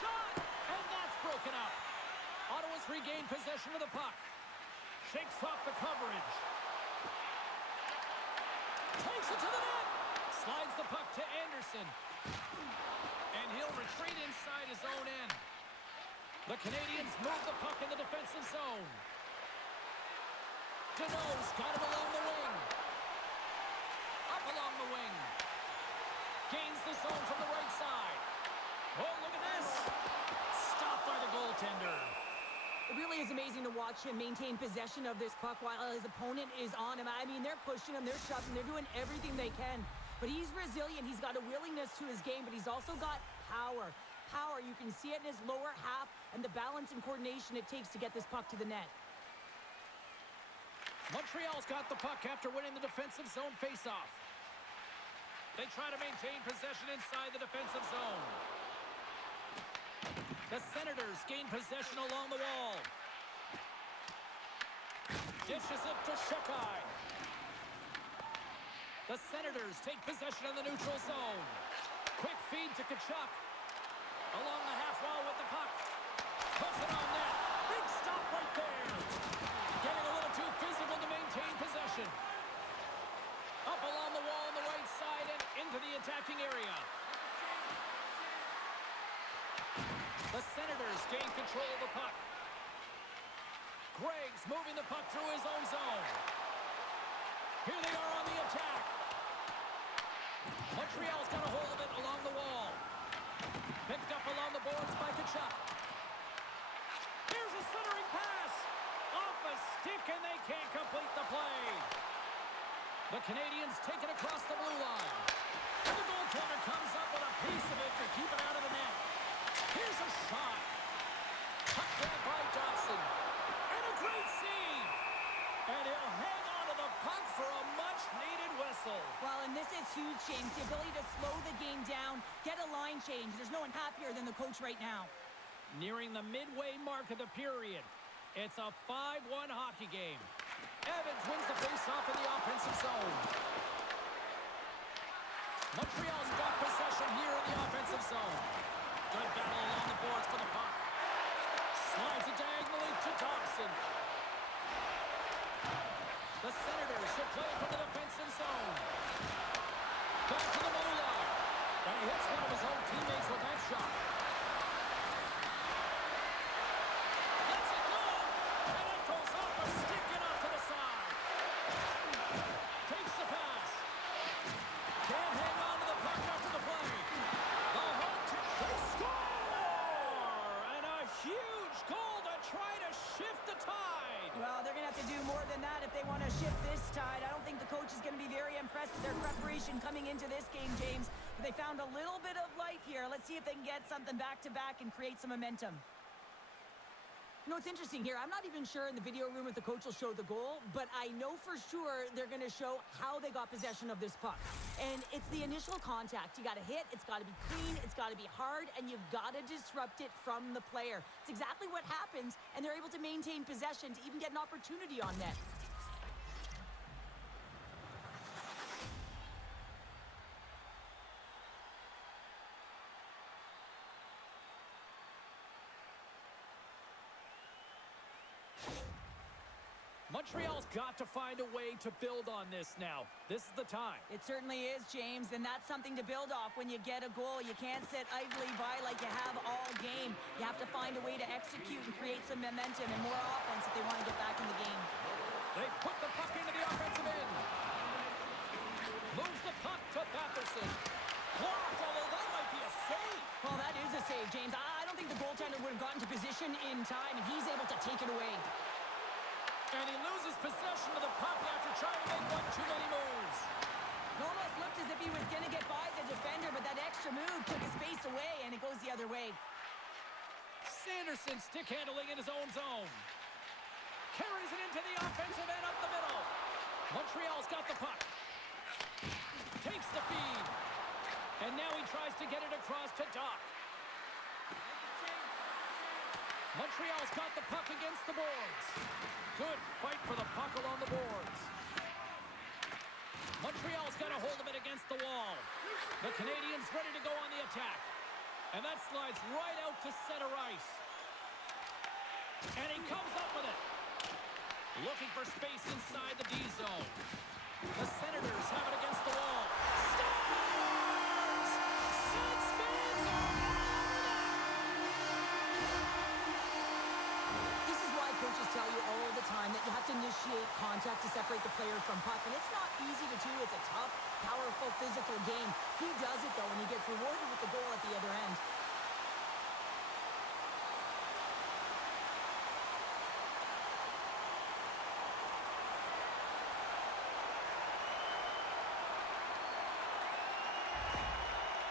Shot! And that's broken up. Ottawa's regained possession of the puck. Shakes off the coverage. Takes it to the net. Slides the puck to Anderson. And he'll retreat inside his own end. The Canadiens move the puck in the defensive zone. Deneau's got it along the wing. Up along the wing. Gains the zone from the right side. Oh, look at this. Stopped by the goaltender. It really is amazing to watch him maintain possession of this puck while his opponent is on him. I mean, they're pushing him, they're shoving, they're doing everything they can. But he's resilient. He's got a willingness to his game, but he's also got power. Power, you can see it in his lower half and the balance and coordination it takes to get this puck to the net. Montreal's got the puck after winning the defensive zone faceoff. They try to maintain possession inside the defensive zone. The Senators gain possession along the wall. Dishes it to Shekai. The Senators take possession in the neutral zone. Quick feed to Tkachuk. Along the half wall with the puck. Puts it on net. Big stop right there. Getting a little too physical to maintain possession. Up along the wall on the right side and into the attacking area. The Senators gain control of the puck. Gregg's moving the puck through his own zone. Here they are on the attack. Montreal's got a hold of it along the wall. Picked up along the boards by Tkachuk. Here's a centering pass. Off a stick, and they can't complete the play. The Canadiens take it across the blue line. And the goaltender comes up with a piece of it to keep it out of the net. Here's a shot. Puck grabbed by Dobson. And a great save. And he'll hang on to the puck for a much-needed whistle. Well, and this is huge, James. The ability to slow the game down, get a line change. There's no one happier than the coach right now. Nearing the midway mark of the period. It's a 5-1 hockey game. Evans wins the faceoff in the offensive zone. Montreal's got possession here in the offensive zone. Good battle along the boards for the puck. Slides it diagonally to Dobson. The Senators should play from the defensive zone. Back to the blue line. And he hits one of his own teammates with that shot. Lets it go. And it goes off a stick and off to the side. Takes the pass. Can't hang on to the puck after the play. The home team, they score! And a huge goal to try to shift the tide. Well, they're going to have to do more than that if they want to shift this tide. I don't think the coach is going to be very impressed with their preparation coming into this game, James. But they found a little bit of life here. Let's see if they can get something back-to-back and create some momentum. You know, it's interesting here. I'm not even sure in the video room if the coach will show the goal, but I know for sure they're going to show how they got possession of this puck. And it's the initial contact. You got to hit, it's got to be clean, it's got to be hard, and you've got to disrupt it from the player. It's exactly what happens, and they're able to maintain possession to even get an opportunity on net. Montreal's got to find a way to build on this now. This is the time. It certainly is, James, and that's something to build off when you get a goal. You can't sit idly by like you have all game. You have to find a way to execute and create some momentum and more offense if they want to get back in the game. They put the puck into the offensive end. Moves the puck to Batherson. Blocked, although that might be a save. Well, that is a save, James. I don't think the goaltender would have gotten to position in time, and he's able to take it away. And he loses possession of the puck after trying to make one too many moves. It almost looked as if he was going to get by the defender, but that extra move took his space away, and it goes the other way. Sanderson stick handling in his own zone. Carries it into the offensive end up the middle. Montreal's got the puck. Takes the feed. And now he tries to get it across to Doc. Montreal's got the puck against the boards. Good fight for the puck along the boards. Montreal's got a hold of it against the wall. The Canadiens ready to go on the attack. And that slides right out to center ice. And he comes up with it. Looking for space inside the D zone. The Senators have it against the wall. Scores! Six fans are This is why coaches tell you all the time that you have to initiate contact players from puck, and it's not easy to do. It's a tough, powerful, physical game. He does it, though, and he gets rewarded with the goal at the other end.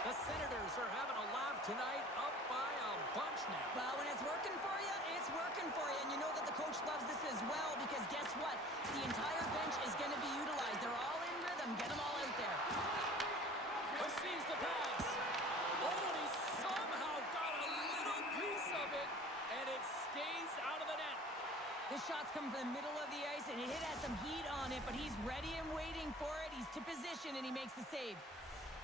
The Senators are having a laugh tonight, up by a bunch now. Well, when it's working for you, it's working for you. And you know that the coach loves this as well because guess what? The entire bench is going to be utilized. They're all in rhythm. Get them all out there. Receives the pass. Oh, and he somehow got a little piece of it, and it stays out of the net. This shot's coming from the middle of the ice, and it has some heat on it, but he's ready and waiting for it. He's to position, and he makes the save.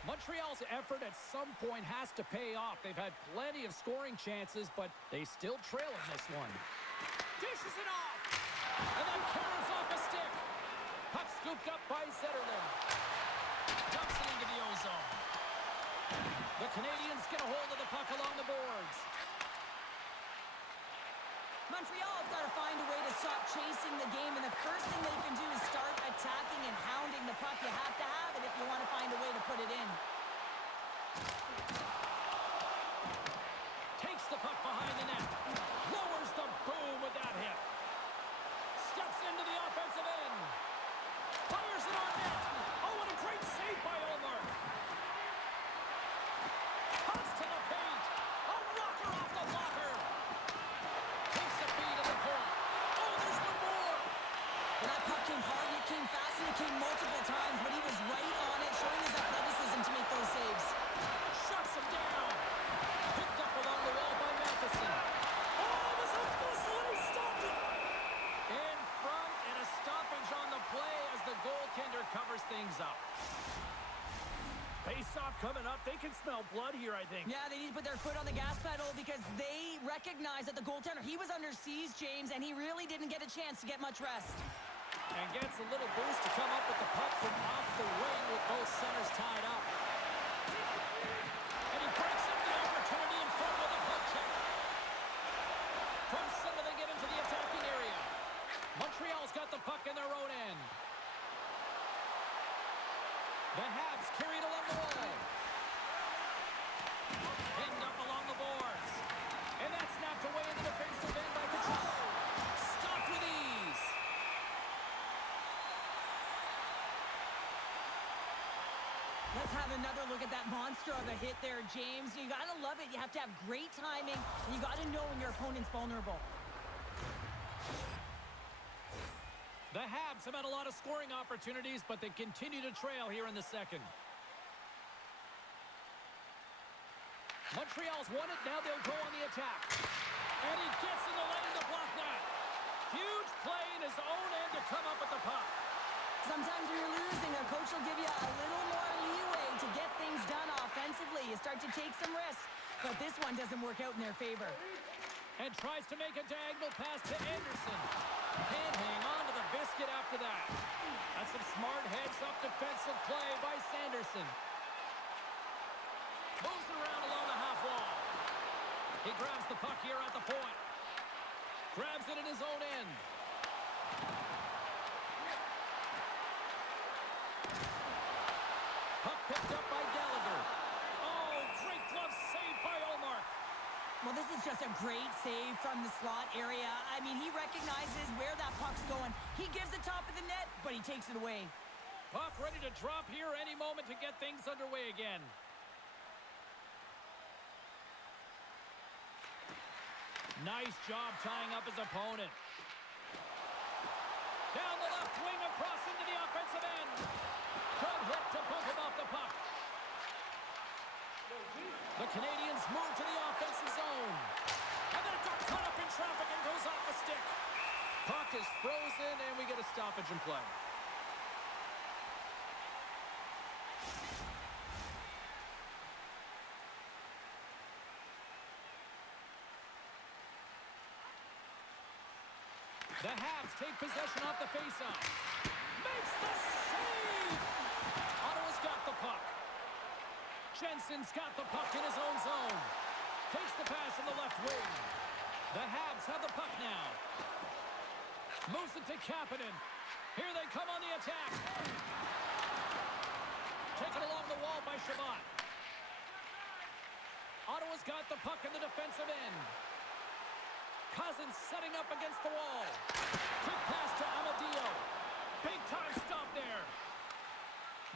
Montreal's effort at some point has to pay off. They've had plenty of scoring chances, but they still trail in this one. Dishes it off. And then carries off a stick. Puck scooped up by Zetterlund. Dumps it into the ozone. The Canadiens get a hold of the puck along the boards. Montreal's got to find a way to stop chasing the game, and the first thing they can do is start attacking and hounding the puck. You have to have it if you want to find a way to put it in. Takes the puck behind the net. Lowers the boom with that hit. Steps into the offensive end. Fires it on net. Oh, what a great save by Omar. Cuts to the paint. A rocker off the blocker. Takes the feed to the point. Oh, there's one more. Well, that puck came hard, and it came fast, and it came multiple times, but he was right on it, showing his athleticism to make those saves. Shuts him down. Picked up along the wall by Matheson. Oh, it was a missile, and he stopped it. In front, and a stoppage on the play as the goaltender covers things up. Face-off coming up. They can smell blood here, I think. Yeah, they need to put their foot on the gas pedal because they recognize that the goaltender, he was under siege, James, and he really didn't get a chance to get much rest. And gets a little boost to come up with the puck from off the wing with both centers tied up. And he breaks up the opportunity in front with a puck check. From center, they get into the attacking area. Montreal's got the puck in their own end. The Habs carried along the wall. Pinned up along the boards. And that's snapped away in the defensive end by Kachuk. Stopped with ease. Let's have another look at that monster of a hit there, James. You got to love it. You have to have great timing, and you got to know when your opponent's vulnerable. The Habs have had a lot of scoring opportunities, but they continue to trail here in the second. Montreal's won it. Now they'll go on the attack. And he gets in the lane to block that. Huge play in his own end to come up with the puck. Sometimes when you're losing, a coach will give you a little more leeway to get things done offensively. You start to take some risks, but this one doesn't work out in their favor. And tries to make a diagonal pass to Anderson. Can't hang on to the biscuit after that. That's some smart heads-up defensive play by Sanderson. Moves it around along the half wall. He grabs the puck here at the point. Grabs it in his own end. Puck picked up by Gallagher. Oh, great glove save by Omar. Well, this is just a great save from the slot area. I mean, he recognizes where that puck's going. He gives the top of the net, but he takes it away. Puck ready to drop here any moment to get things underway again. Nice job tying up his opponent. Down the left wing across into the offensive end. Good hit to bump him off the puck. The Canadiens move to the offensive zone. And then it got caught up in traffic and goes off the stick. Puck is frozen, and we get a stoppage in play. The Habs take possession off the faceoff. Makes the save! Ottawa's got the puck. Jensen's got the puck in his own zone. Takes the pass in the left wing. The Habs have the puck now. Moves it to Kapanen. Here they come on the attack. Taken along the wall by Shabbat. Ottawa's got the puck in the defensive end. Cousins setting up against the wall. Quick pass to Amadio. Big time stop there.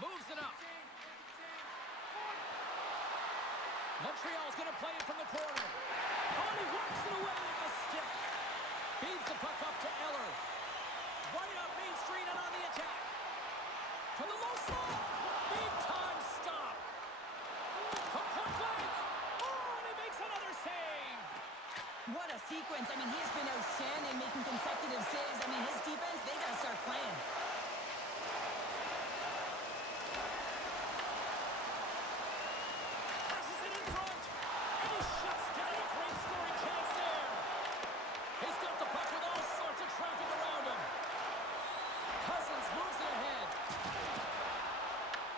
Moves it up. Montreal's going to play it from the corner. Oh, and he works it away with the stick. Feeds the puck up to Eller. Right up Main Street and on the attack. To the low slot. Big time stop. From point blank. Oh, and he makes another save. What a sequence. I mean, he has been outstanding, making consecutive saves. I mean, his defense, they got to start playing. Passes it in front. And he shuts down a great scoring chance there. He's got the puck with all sorts of traffic around him. Cousins moves it ahead.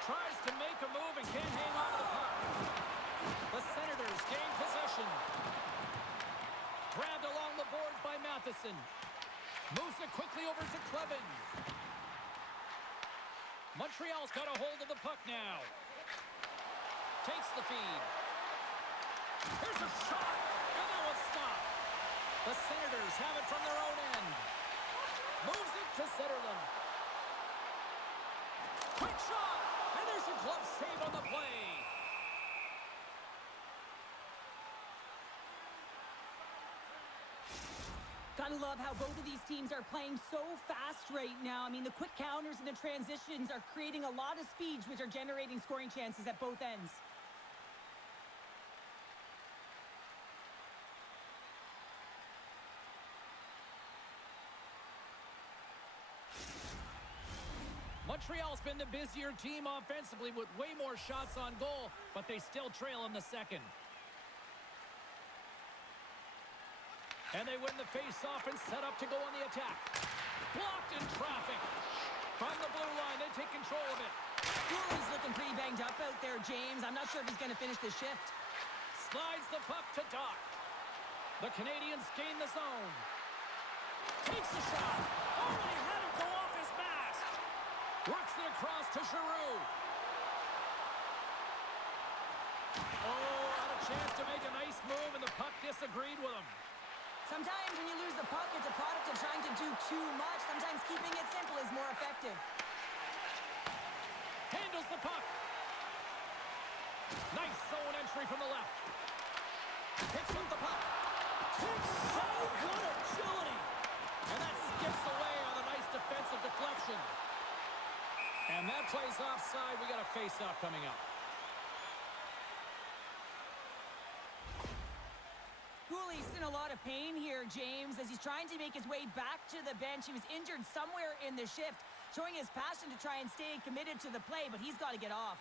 Tries to make a move and can't hang on to the puck. The Senators gain possession. Grabbed along the boards by Matheson. Moves it quickly over to Clevens. Montreal's got a hold of the puck now. Takes the feed. Here's a shot, and that one's stopped. The Senators have it from their own end. Moves it to Zetterlund. Quick shot, and there's a glove save on the play. Gotta love how both of these teams are playing so fast right now. I mean, the quick counters and the transitions are creating a lot of speeds, which are generating scoring chances at both ends. Montreal's been the busier team offensively with way more shots on goal, but they still trail in the second. And they win the face-off and set up to go on the attack. Blocked in traffic. From the blue line, they take control of it. He's looking pretty banged up out there, James. I'm not sure if he's going to finish the shift. Slides the puck to Doc. The Canadiens gain the zone. Takes the shot. Oh, and he had him go off his mask. Works it across to Giroux. Oh, had a chance to make a nice move, and the puck disagreed with him. Sometimes when you lose the puck, it's a product of trying to do too much. Sometimes keeping it simple is more effective. Handles the puck. Nice zone entry from the left. Hits with the puck. Takes so good agility. And that skips away on a nice defensive deflection. And that plays offside. We got a face-off coming up. Goulie's in a lot of pain here, James, as he's trying to make his way back to the bench. He was injured somewhere in the shift, showing his passion to try and stay committed to the play, but he's got to get off.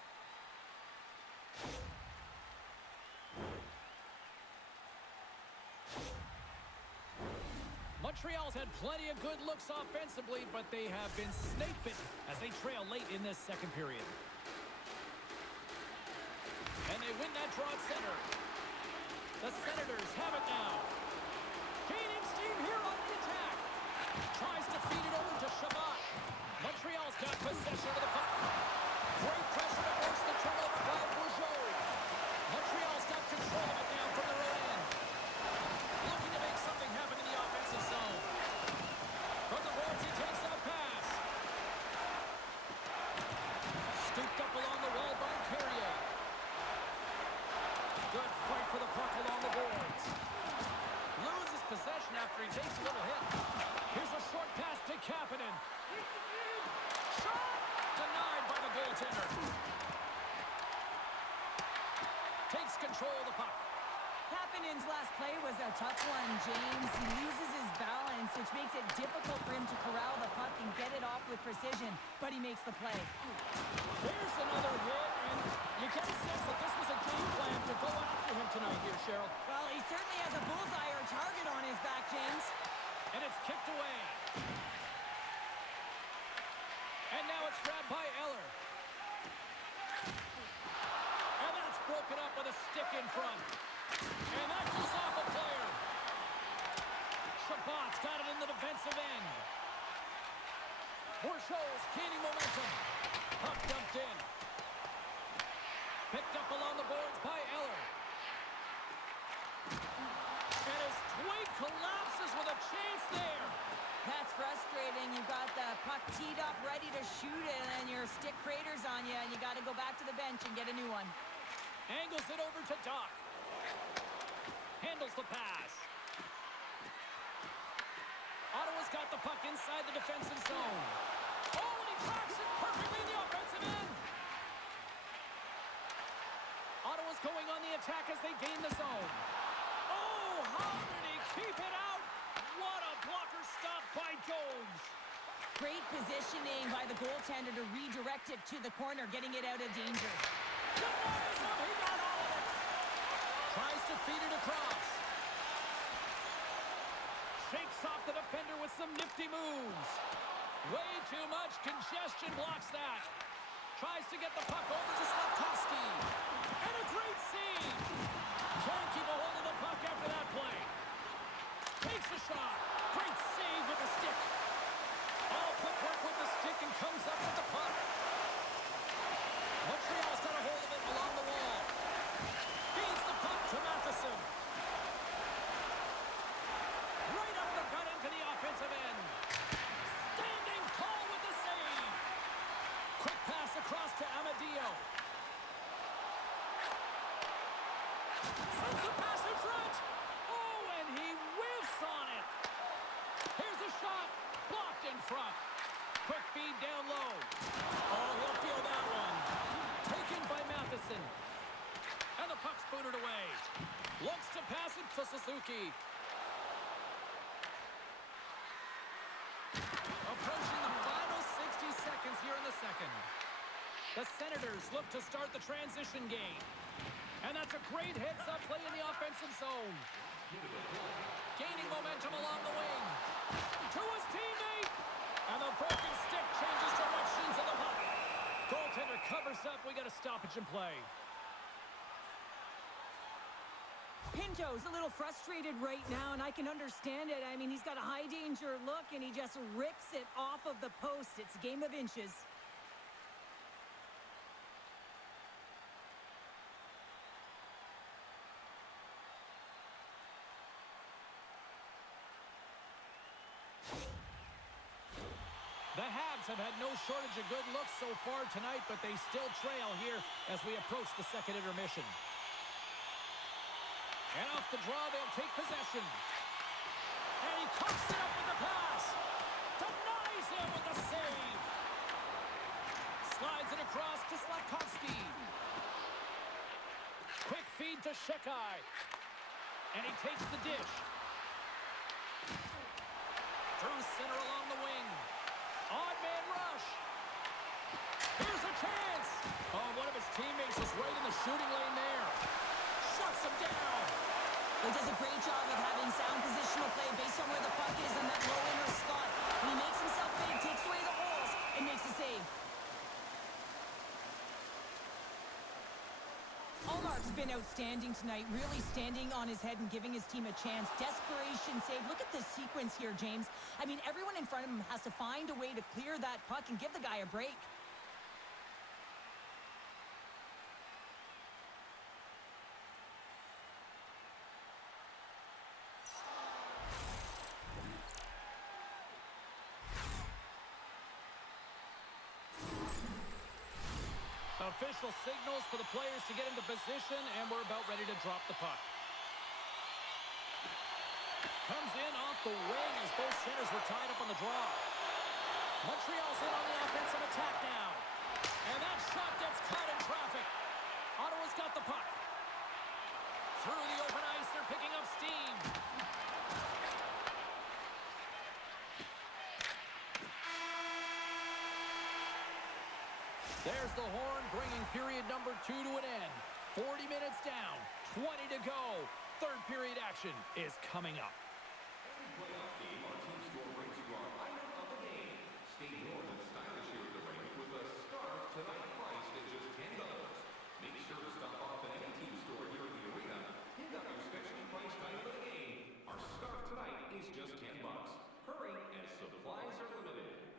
Montreal's had plenty of good looks offensively, but they have been snake-bitten as they trail late in this second period. And they win that draw at center. The Senators have it now. Gaining steam here on the attack. Tries to feed it over to Shabbat. Montreal's got possession of the puck. Great pressure to force the turnover by Rougeau. Montreal's got control of it now from their own end. Looking to make something happen in the offensive zone. From the boards, he takes that pass. Scooped up along the wall by Carrier. Good fight for the puck along the boards. Loses possession after he takes a little hit. Here's a short pass to Kapanen. Shot! Denied by the goaltender. Takes control of the puck. Kapanen's last play was a tough one, James. He loses his balance, which makes it difficult for him to corral the puck and get it off with precision, but he makes the play. There's another hit, and you get a sense that this was a game plan to go after him tonight here, Cheryl. Well, he certainly has a bullseye or target on his back, James. And it's kicked away. And now it's grabbed by Eller. And that's broken up with a stick in front. And that goes off a player. Shabbat's got it in the defensive end. Bourchot's gaining momentum. Puck dumped in. Picked up along the boards by Eller. And his twig collapses with a chance there. That's frustrating. You got the puck teed up, ready to shoot it, and your stick craters on you, and you got to go back to the bench and get a new one. Angles it over to Doc. Handles the pass. Ottawa's got the puck inside the defensive zone. Oh, and he tracks it perfectly in the offensive end. Ottawa's going on the attack as they gain the zone. Oh, how did he keep it out? What a blocker stop by Jones. Great positioning by the goaltender to redirect it to the corner, getting it out of danger. Denies him. He got all of it. Tries to feed it across. Shakes off the defender with some nifty moves. Way too much congestion blocks that. Tries to get the puck over to Slavkovsky. And a great save. Can't keep a hold of the puck after that play. Takes a shot. Great save with the stick. All quick work with the stick and comes up with the puck. Montreal's got a hold of it along the wall. Feeds the puck to Matheson. Right up the gut into the offensive end. Standing tall with the save. Quick pass across to Amadio. Sends the pass in front. Oh, and he whiffs on it. Here's a shot. Blocked in front. Quick feed down low. Oh, he'll feel that one. Taken by Matheson. And the puck's booted away. Looks to pass it to Suzuki. Approaching the final 60 seconds here in the second. The Senators look to start the transition game. And that's a great heads-up play in the offensive zone. Gaining momentum along the wing. To his teammate. And the broken stick changes directions of the puck. Goaltender covers up. We got a stoppage in play. Pinto's a little frustrated right now, and I can understand it. I mean, he's got a high-danger look, and he just rips it off of the post. It's a game of inches. The Habs have had no shortage of good looks so far tonight, but they still trail here as we approach the second intermission. And off the draw, they'll take possession. And he cuffs it up with the pass. Denies him with the save. Slides it across to Slavkovsky. Quick feed to Shekai. And he takes the dish. Through center along the wing. Odd man rush. Here's a chance. Oh, one of his teammates is right in the shooting lane there. Shuts him down. He does a great job of having sound positional play based on where the puck is in that low inner slot. And he makes himself big, takes away the holes, and makes a save. Allmark's been outstanding tonight, really standing on his head and giving his team a chance. Desperation save. Look at this sequence here, James. I mean, everyone in front of him has to find a way to clear that puck and give the guy a break. Official signals for the players to get into position, and we're about ready to drop the puck. Comes in off the wing as both centers were tied up on the draw. Montreal's in on the offensive attack now. And that shot gets caught in traffic. Ottawa's got the puck. Through the open ice, they're picking up steam. There's the horn, bringing period number 2 to an end. 40 minutes down, 20 to go. Third period action is coming up. Every playoff game, our team store brings you our item of the game. Stay warm and stylish here at the rink with a scarf tonight priced at just $10. Make sure to stop off at any team store here in the arena. Pick up your specially priced item of the game. Our scarf tonight is just $10. Hurry, as supplies are limited.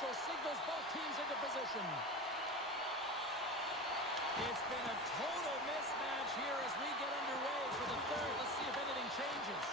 official signals both teams into position. It's been a total mismatch here as we get underway for the third. Let's see if anything changes.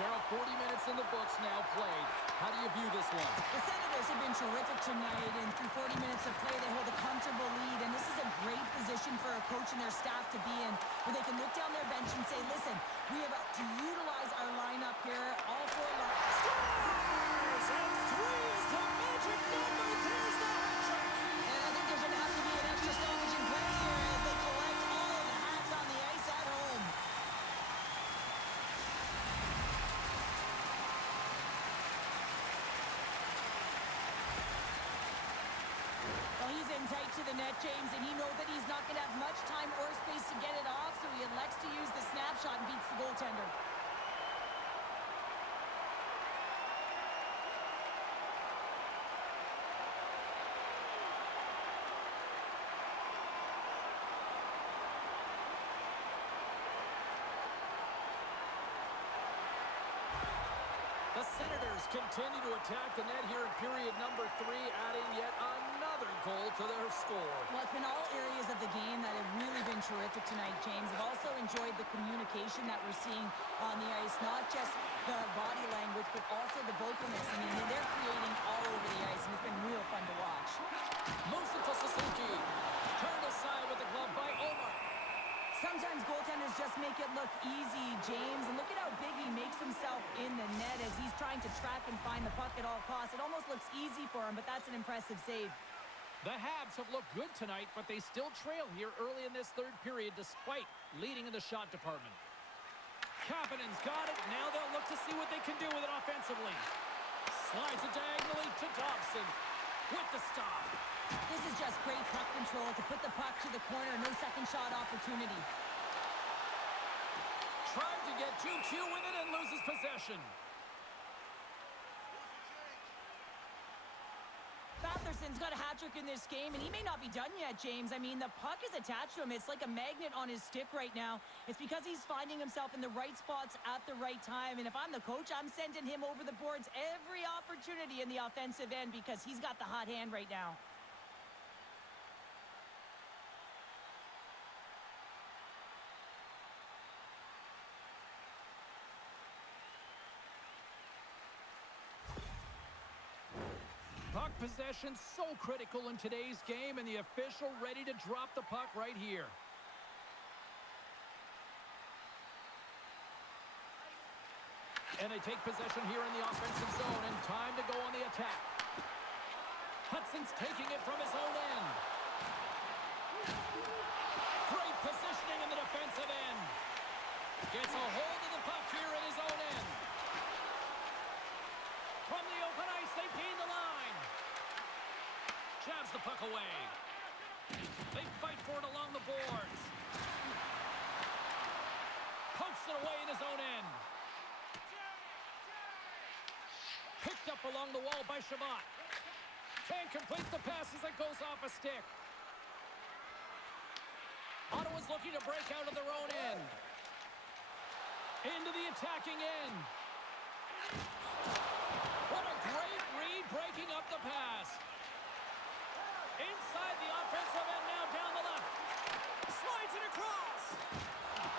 Cheryl, 40 minutes in the books now played. How do you view this one? The Senators have been terrific tonight, and through 40 minutes of play, they hold a comfortable lead, and this is a great position for a coach and their staff to be in, where they can look down their bench and say, listen, we have to utilize our lineup here, all four lines. Scores! And three is the magic number. There's the hat trick. And I think there's going to have to be an extra stoppage in play here as they collect all of the hats on the ice at home. Well, he's in tight to the net, James, and he knows that he's not going to have much time or space to get it off, so he elects to use the snapshot and beats the goaltender. The Senators continue to attack the net here in period number 3, adding yet another goal to their score. Well, it's been all areas of the game that have really been terrific tonight, James. I've also enjoyed the communication that we're seeing on the ice, not just the body language, but also the vocalness. I mean, they're creating all over the ice, and it's been real fun to watch. Moves it to Suzuki. Turned aside with the glove by Omar. Sometimes goaltenders just make it look easy, James. And look at how big he makes himself in the net as he's trying to track and find the puck at all costs. It almost looks easy for him, but that's an impressive save. The Habs have looked good tonight, but they still trail here early in this third period despite leading in the shot department. Kapanen's got it. Now they'll look to see what they can do with it offensively. Slides it diagonally to Dobson with the stop. This is just great puck control to put the puck to the corner. No second shot opportunity. Tried to get 2Q with it and loses possession. Batherson's got a hat-trick in this game, and he may not be done yet, James. I mean, the puck is attached to him. It's like a magnet on his stick right now. It's because he's finding himself in the right spots at the right time. And if I'm the coach, I'm sending him over the boards every opportunity in the offensive end because he's got the hot hand right now. Puck possession so critical in today's game, and the official ready to drop the puck right here. And they take possession here in the offensive zone, and time to go on the attack. Hudson's taking it from his own end. Great positioning in the defensive end. Gets a hold of the puck here in his own end. From the open ice, they gain the line. Jabs the puck away. They fight for it along the boards. Pokes it away in his own end. Picked up along the wall by Shabbat. Can't complete the pass as it goes off a stick. Ottawa's looking to break out of their own end. Into the attacking end. What a great read breaking up the pass. Inside the offensive end now down the left. Slides it across.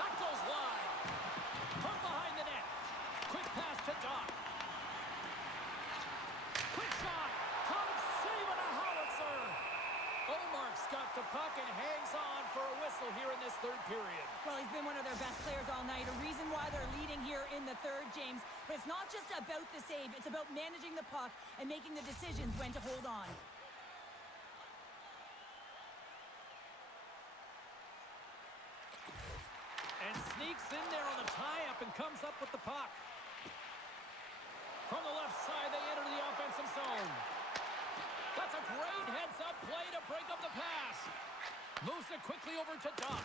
That goes wide. From behind the net. Quick pass to Doc. Quick shot. Todd saving a howitzer. Omark's got the puck and hangs on for a whistle here in this third period. Well, he's been one of their best players all night. A reason why they're leading here in the third, James. But it's not just about the save. It's about managing the puck and making the decisions when to hold on. And sneaks in there on the tie-up and comes up with the puck. From the left side, they enter the offensive zone. That's a great heads-up play to break up the pass. Moves it quickly over to Doc.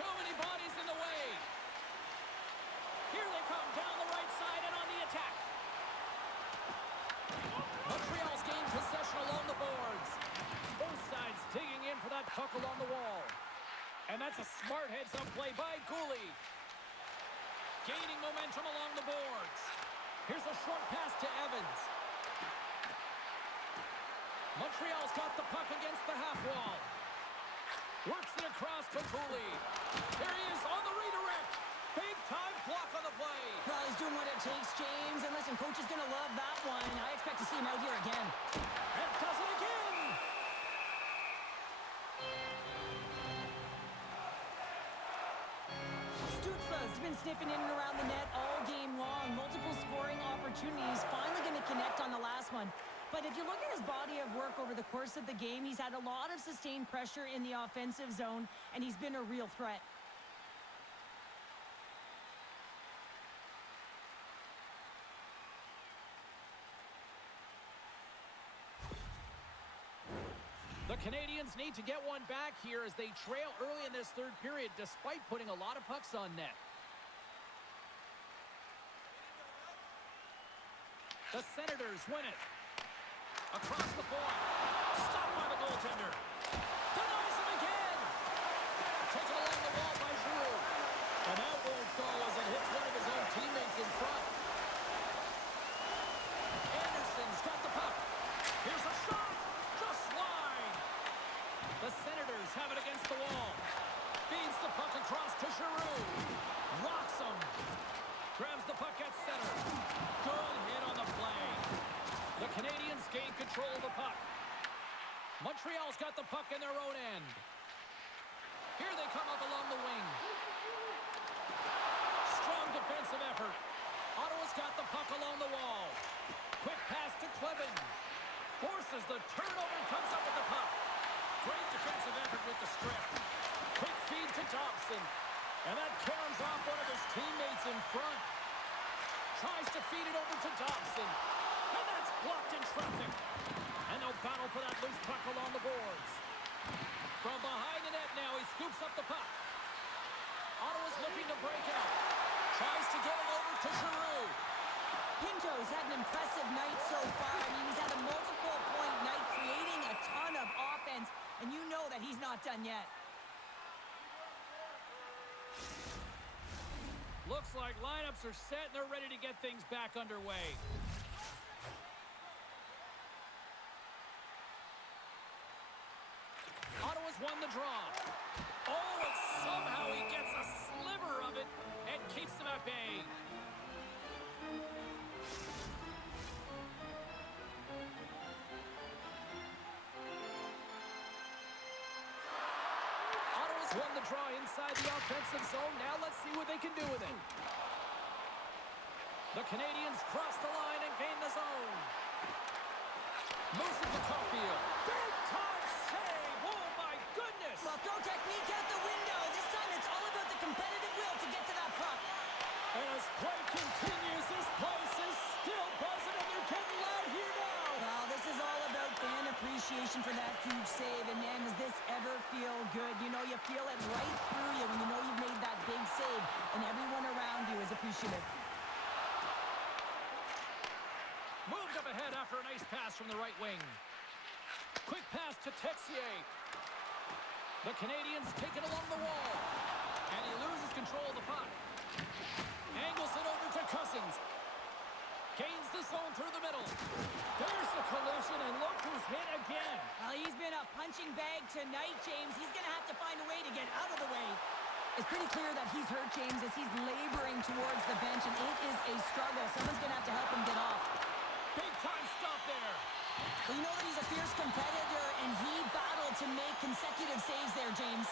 Too many bodies in the way. Here they come down the right side and on the attack. Montreal's gained possession along the boards. Both sides digging in for that puck along the wall. And that's a smart heads-up play by Gooley. Gaining momentum along the boards. Here's a short pass to Evans. Montreal's got the puck against the half wall. Works it across to Cooley. Here he is on the redirect. Big time block on the play. Well, he's doing what it takes, James. And listen, coach is going to love that one. I expect to see him out here again. And does it again. Stutzla's been sniffing in and around the net all game long. Multiple scoring opportunities. Finally going to connect on the last one. But if you look at his body of work over the course of the game, he's had a lot of sustained pressure in the offensive zone, and he's been a real threat. The Canadiens need to get one back here as they trail early in this third period, despite putting a lot of pucks on net. The Senators win it. Across the point. Stopped by the goaltender. Denies him again. Taken along the wall by Giroux. And that won't go as it hits one of his own teammates in front. Anderson's got the puck. Here's a shot. Just wide. The Senators have it against the wall. Feeds the puck across to Giroux. Rocks him. Grabs the puck at center. Good hit on the play. The Canadiens gain control of the puck. Montreal's got the puck in their own end. Here they come up along the wing. Strong defensive effort. Ottawa's got the puck along the wall. Quick pass to Clevin. Forces the turnover and comes up with the puck. Great defensive effort with the strip. Quick feed to Dobson. And that caroms off one of his teammates in front. Tries to feed it over to Dobson. And that's blocked in traffic. And they'll battle for that loose puck along the boards. From behind the net now, he scoops up the puck. Ottawa's looking to break out. Tries to get it over to Giroux. Pinto's had an impressive night so far. I mean, he's had a multiple-point night, creating a ton of offense. And you know that he's not done yet. Looks like lineups are set and they're ready to get things back underway. Ottawa's won the draw. Oh, and somehow he gets a sliver of it and keeps them at bay. Ottawa's won the draw inside the offensive zone. Now let's see what they can do with it. The Canadiens cross the line and gain the zone. Moves it to Caulfield. Big time save. Oh, my goodness. Well, throw technique out the window. This time it's all about the competitive will to get to that puck. And as play continues, this place is still buzzing, and they're getting loud here now. Well, this is all about fan appreciation for that huge save. And, man, does this ever feel good? You know, you feel it right through you when you know you've made that big save, and everyone around you is appreciative. Moved up ahead after a nice pass from the right wing. Quick pass to Texier. The Canadiens take it along the wall. And he loses control of the puck. Angles it over to Cousins. Gains the zone through the middle. There's the collision, and look who's hit again. Well, he's been a punching bag tonight, James. He's going to have to find a way to get out of the way. It's pretty clear that he's hurt, James, as he's laboring towards the bench, and it is a struggle. Someone's going to have to help him get off. Big time stop there. Well, you know that he's a fierce competitor, and he battled to make consecutive saves there, James.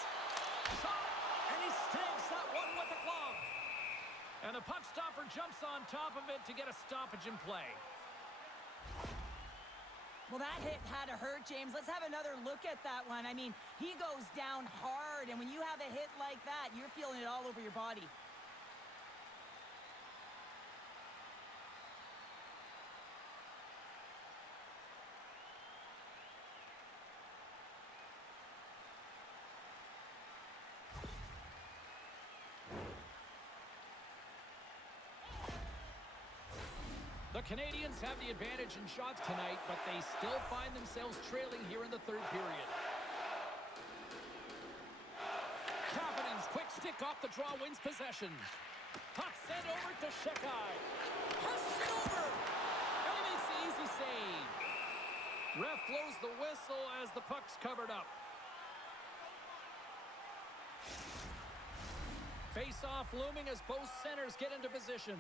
Shot, and he stinks that one with the glove. And the puck stopper jumps on top of it to get a stoppage in play. Well, that hit had to hurt, James. Let's have another look at that one. I mean, he goes down hard, and when you have a hit like that, you're feeling it all over your body. The Canadiens have the advantage in shots tonight, but they still find themselves trailing here in the third period. Kapanen's quick stick off the draw wins possession. Puck sent over to Shekai. Passes it over! And he makes the easy save. Ref blows the whistle as the puck's covered up. Face-off looming as both centers get into position.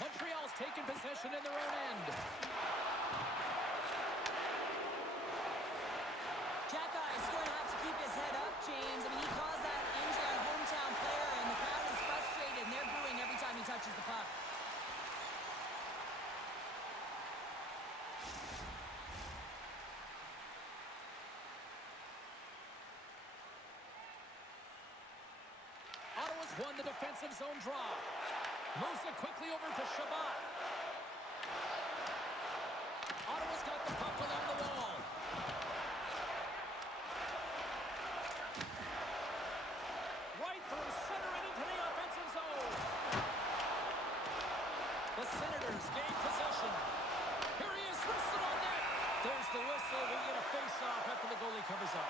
Montreal's taken possession in their own end. Jack is going to have to keep his head up, James. I mean, he caused that injury on a hometown player, and the crowd is frustrated, and they're booing every time he touches the puck. Ottawa's won the defensive zone draw. Moves it quickly over to Shabbat. Ottawa's got the puck along the wall. Right through center and into the offensive zone. The Senators gain possession. Here he is, wristed on net. There's the whistle. We get a face-off after the goalie covers up.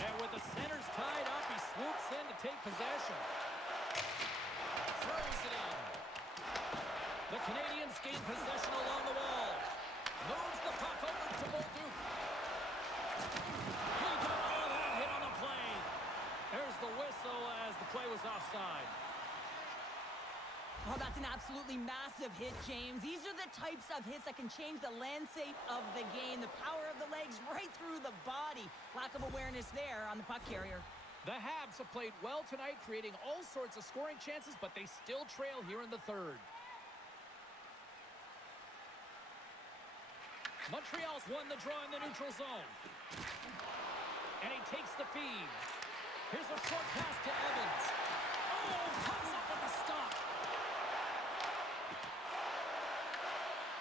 And with the centers tied up, he swoops in to take possession. Throws it in. The Canadiens gain possession along the wall. Moves the puck over to Bolduc. He got all of that hit on the play. There's the whistle as the play was offside. Oh, that's an absolutely massive hit, James. These are the types of hits that can change the landscape of the game. The power of the legs right through the body. Lack of awareness there on the puck carrier. The Habs have played well tonight, creating all sorts of scoring chances, but they still trail here in the third. Montreal's won the draw in the neutral zone. And he takes the feed. Here's a short pass to Evans. Oh, comes up with a stop.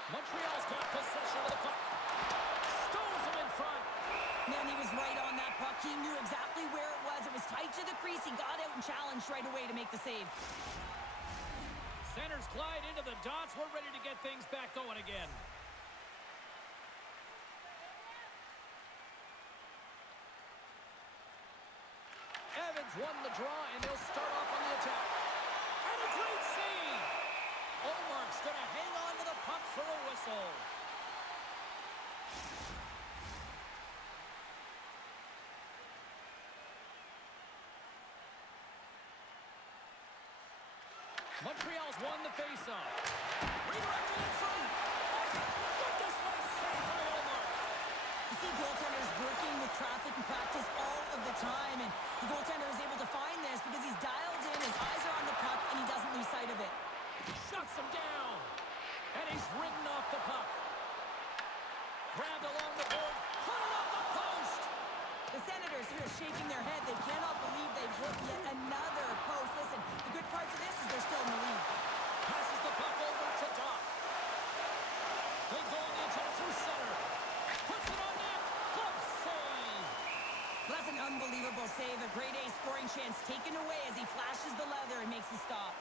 Montreal's got possession of the puck. Stones him in front. Man, he was right on that puck. He knew exactly where it was. It was tight to the crease. He got out and challenged right away to make the save. Centers glide into the dots. We're ready to get things back going again. Evans won the draw, and they'll start off on the attack. And a great save! Olmark's going to hang on to the puck for a whistle. Montreal's won the faceoff. Redirected in front. Goodness, what a save by Olmark. You see goaltenders working with traffic and practice all of the time, and the goaltender is able to find this because he's dialed in, his eyes are on the puck, and he doesn't lose sight of it. Shuts him down. And he's ridden off the puck. Grabbed along the board. Put it off the post. The Senators here are shaking their head. They cannot believe they've hit yet another post. Listen, the good part to this is they're still in the lead. Passes the puck over to Doc. They go on the attack through center. Puts it on net. Glove save. Well, that's an unbelievable save. A grade A scoring chance taken away as he flashes the leather and makes the stop.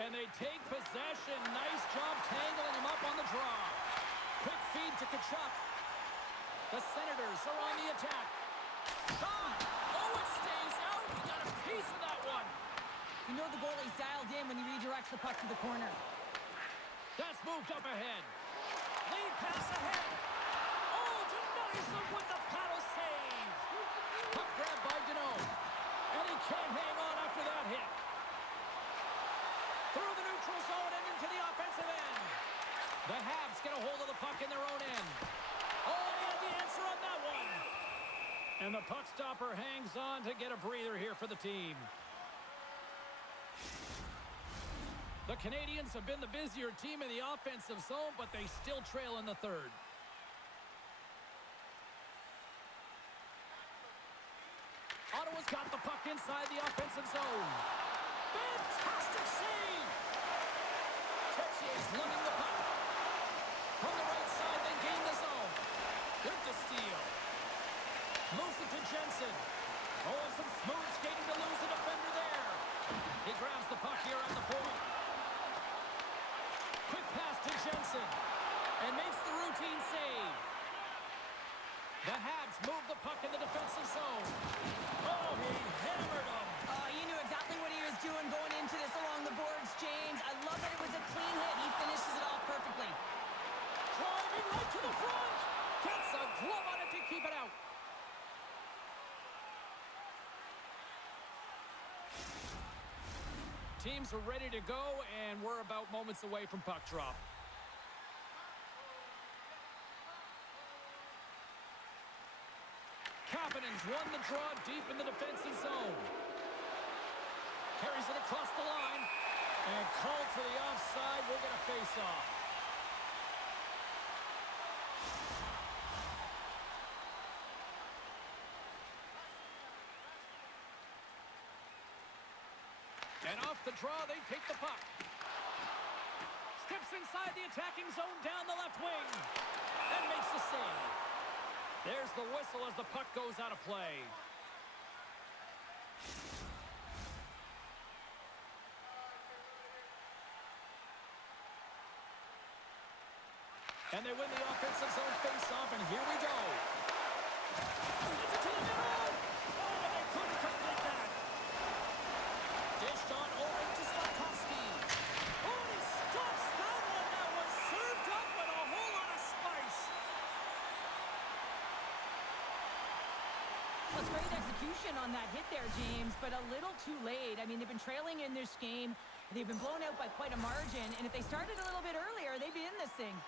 And they take possession. Nice job tangling him up on the draw. Quick feed to Tkachuk. The Senators are on the attack. Shot! Oh, it stays out. He got a piece of that one. You know the goalie's dialed in when he redirects the puck to the corner. That's moved up ahead. Lead pass ahead. Oh, denies him with the paddle save. Puck grab by Deneau. And he can't hang on after that hit. Through the neutral zone and into the offensive end. The Habs get a hold of the puck in their own end. Oh, they had the answer on that one. And the puck stopper hangs on to get a breather here for the team. The Canadiens have been the busier team in the offensive zone, but they still trail in the third. Ottawa's got the puck inside the offensive zone. Fantastic save! Texier's winning the puck. From the right side, they gain the zone. with the steal. Moves it to Jensen. Oh, and some smooth skating to lose the defender there. He grabs the puck here on the point. Quick pass to Jensen. And makes the routine save. The Habs move the puck in the defensive zone. Oh, he hammered him. He knew exactly what he was doing going into this along the boards, James. I love that it was a clean hit. He finishes it off perfectly. Driving right to the front. Gets a glove on it to keep it out. Teams are ready to go, and we're about moments away from puck drop. Kapanen's won the draw deep in the defensive zone. Carries it across the line. And called for the offside. We'll get a face-off. And off the draw, they take the puck. Steps inside the attacking zone down the left wing. And makes the save. There's the whistle as the puck goes out of play. And they win the offensive zone face-off, and here we go. Sends it to the middle. Oh, and they couldn't complete that. Dished on over to Slafkovsky. Oh, and he stops that one. That was served up with a whole lot of spice. Well, it's great execution on that hit there, James, but a little too late. I mean, they've been trailing in this game. They've been blown out by quite a margin, and if they started a little bit earlier, they'd be in this thing.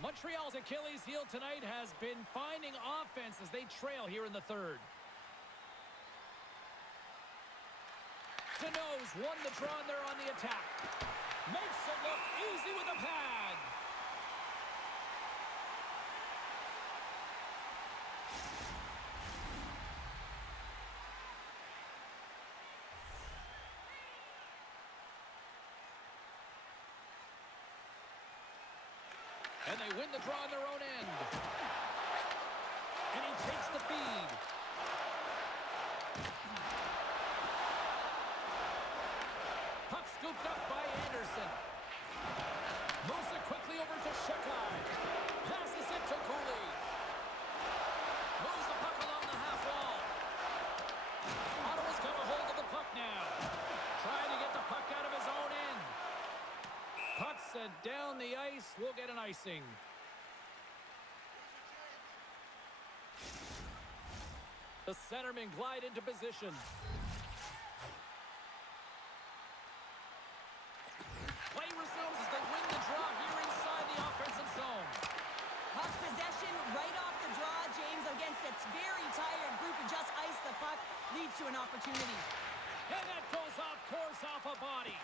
Montreal's Achilles heel tonight has been finding offense as they trail here in the third. Deneau's won the draw and they're on the attack. Makes it look easy with a pad. And they win the draw on their own end. And he takes the feed. Puck scooped up by Anderson. Moves it quickly over to Shekai. Passes it to Cooley. Moves the puck along the half wall. Ottawa's got a hold of the puck now. Trying to get the puck out of his own end. Puck sent down the ice. We'll get an icing. The centermen glide into position. Play resumes as they win the draw here inside the offensive zone. Puck possession right off the draw, James, against a very tired group who just iced the puck, leads to an opportunity. And that goes off course off a body.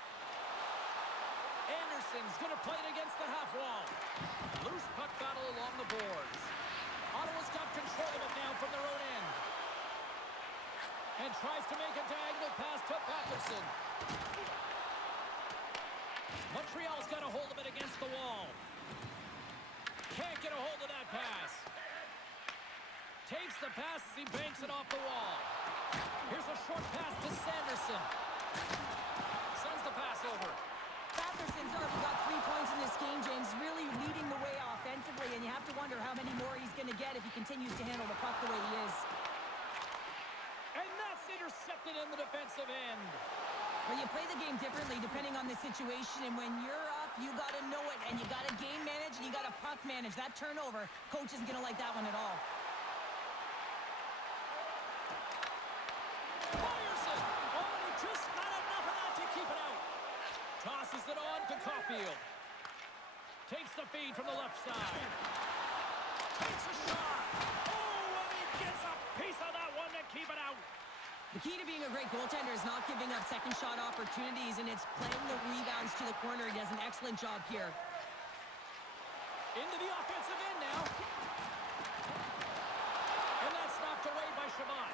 Anderson's going to play it against the half wall. Loose puck battle along the boards. Ottawa's got control of it now from their own end. And tries to make a diagonal pass to Patterson. Montreal's got a hold of it against the wall. Can't get a hold of that pass. Takes the pass as he banks it off the wall. Here's a short pass to Sanderson. Sends the pass over. Patterson's already got 3 points in this game, James, really leading the way offensively, and you have to wonder how many more he's going to get if he continues to handle the puck the way he is. And that's intercepted in the defensive end. Well, you play the game differently depending on the situation, and when you're up, you got to know it, and you got to game manage, and you got to puck manage. That turnover, coach isn't going to like that one at all. Fires it! Oh, and he just got enough of that to keep it out. Tosses it on to Caulfield. Takes the feed from the left side. Takes a shot. Oh, and he gets a piece of that one to keep it out. The key to being a great goaltender is not giving up second shot opportunities, and it's playing the rebounds to the corner. He does an excellent job here. Into the offensive end now. And that's knocked away by Shabbat.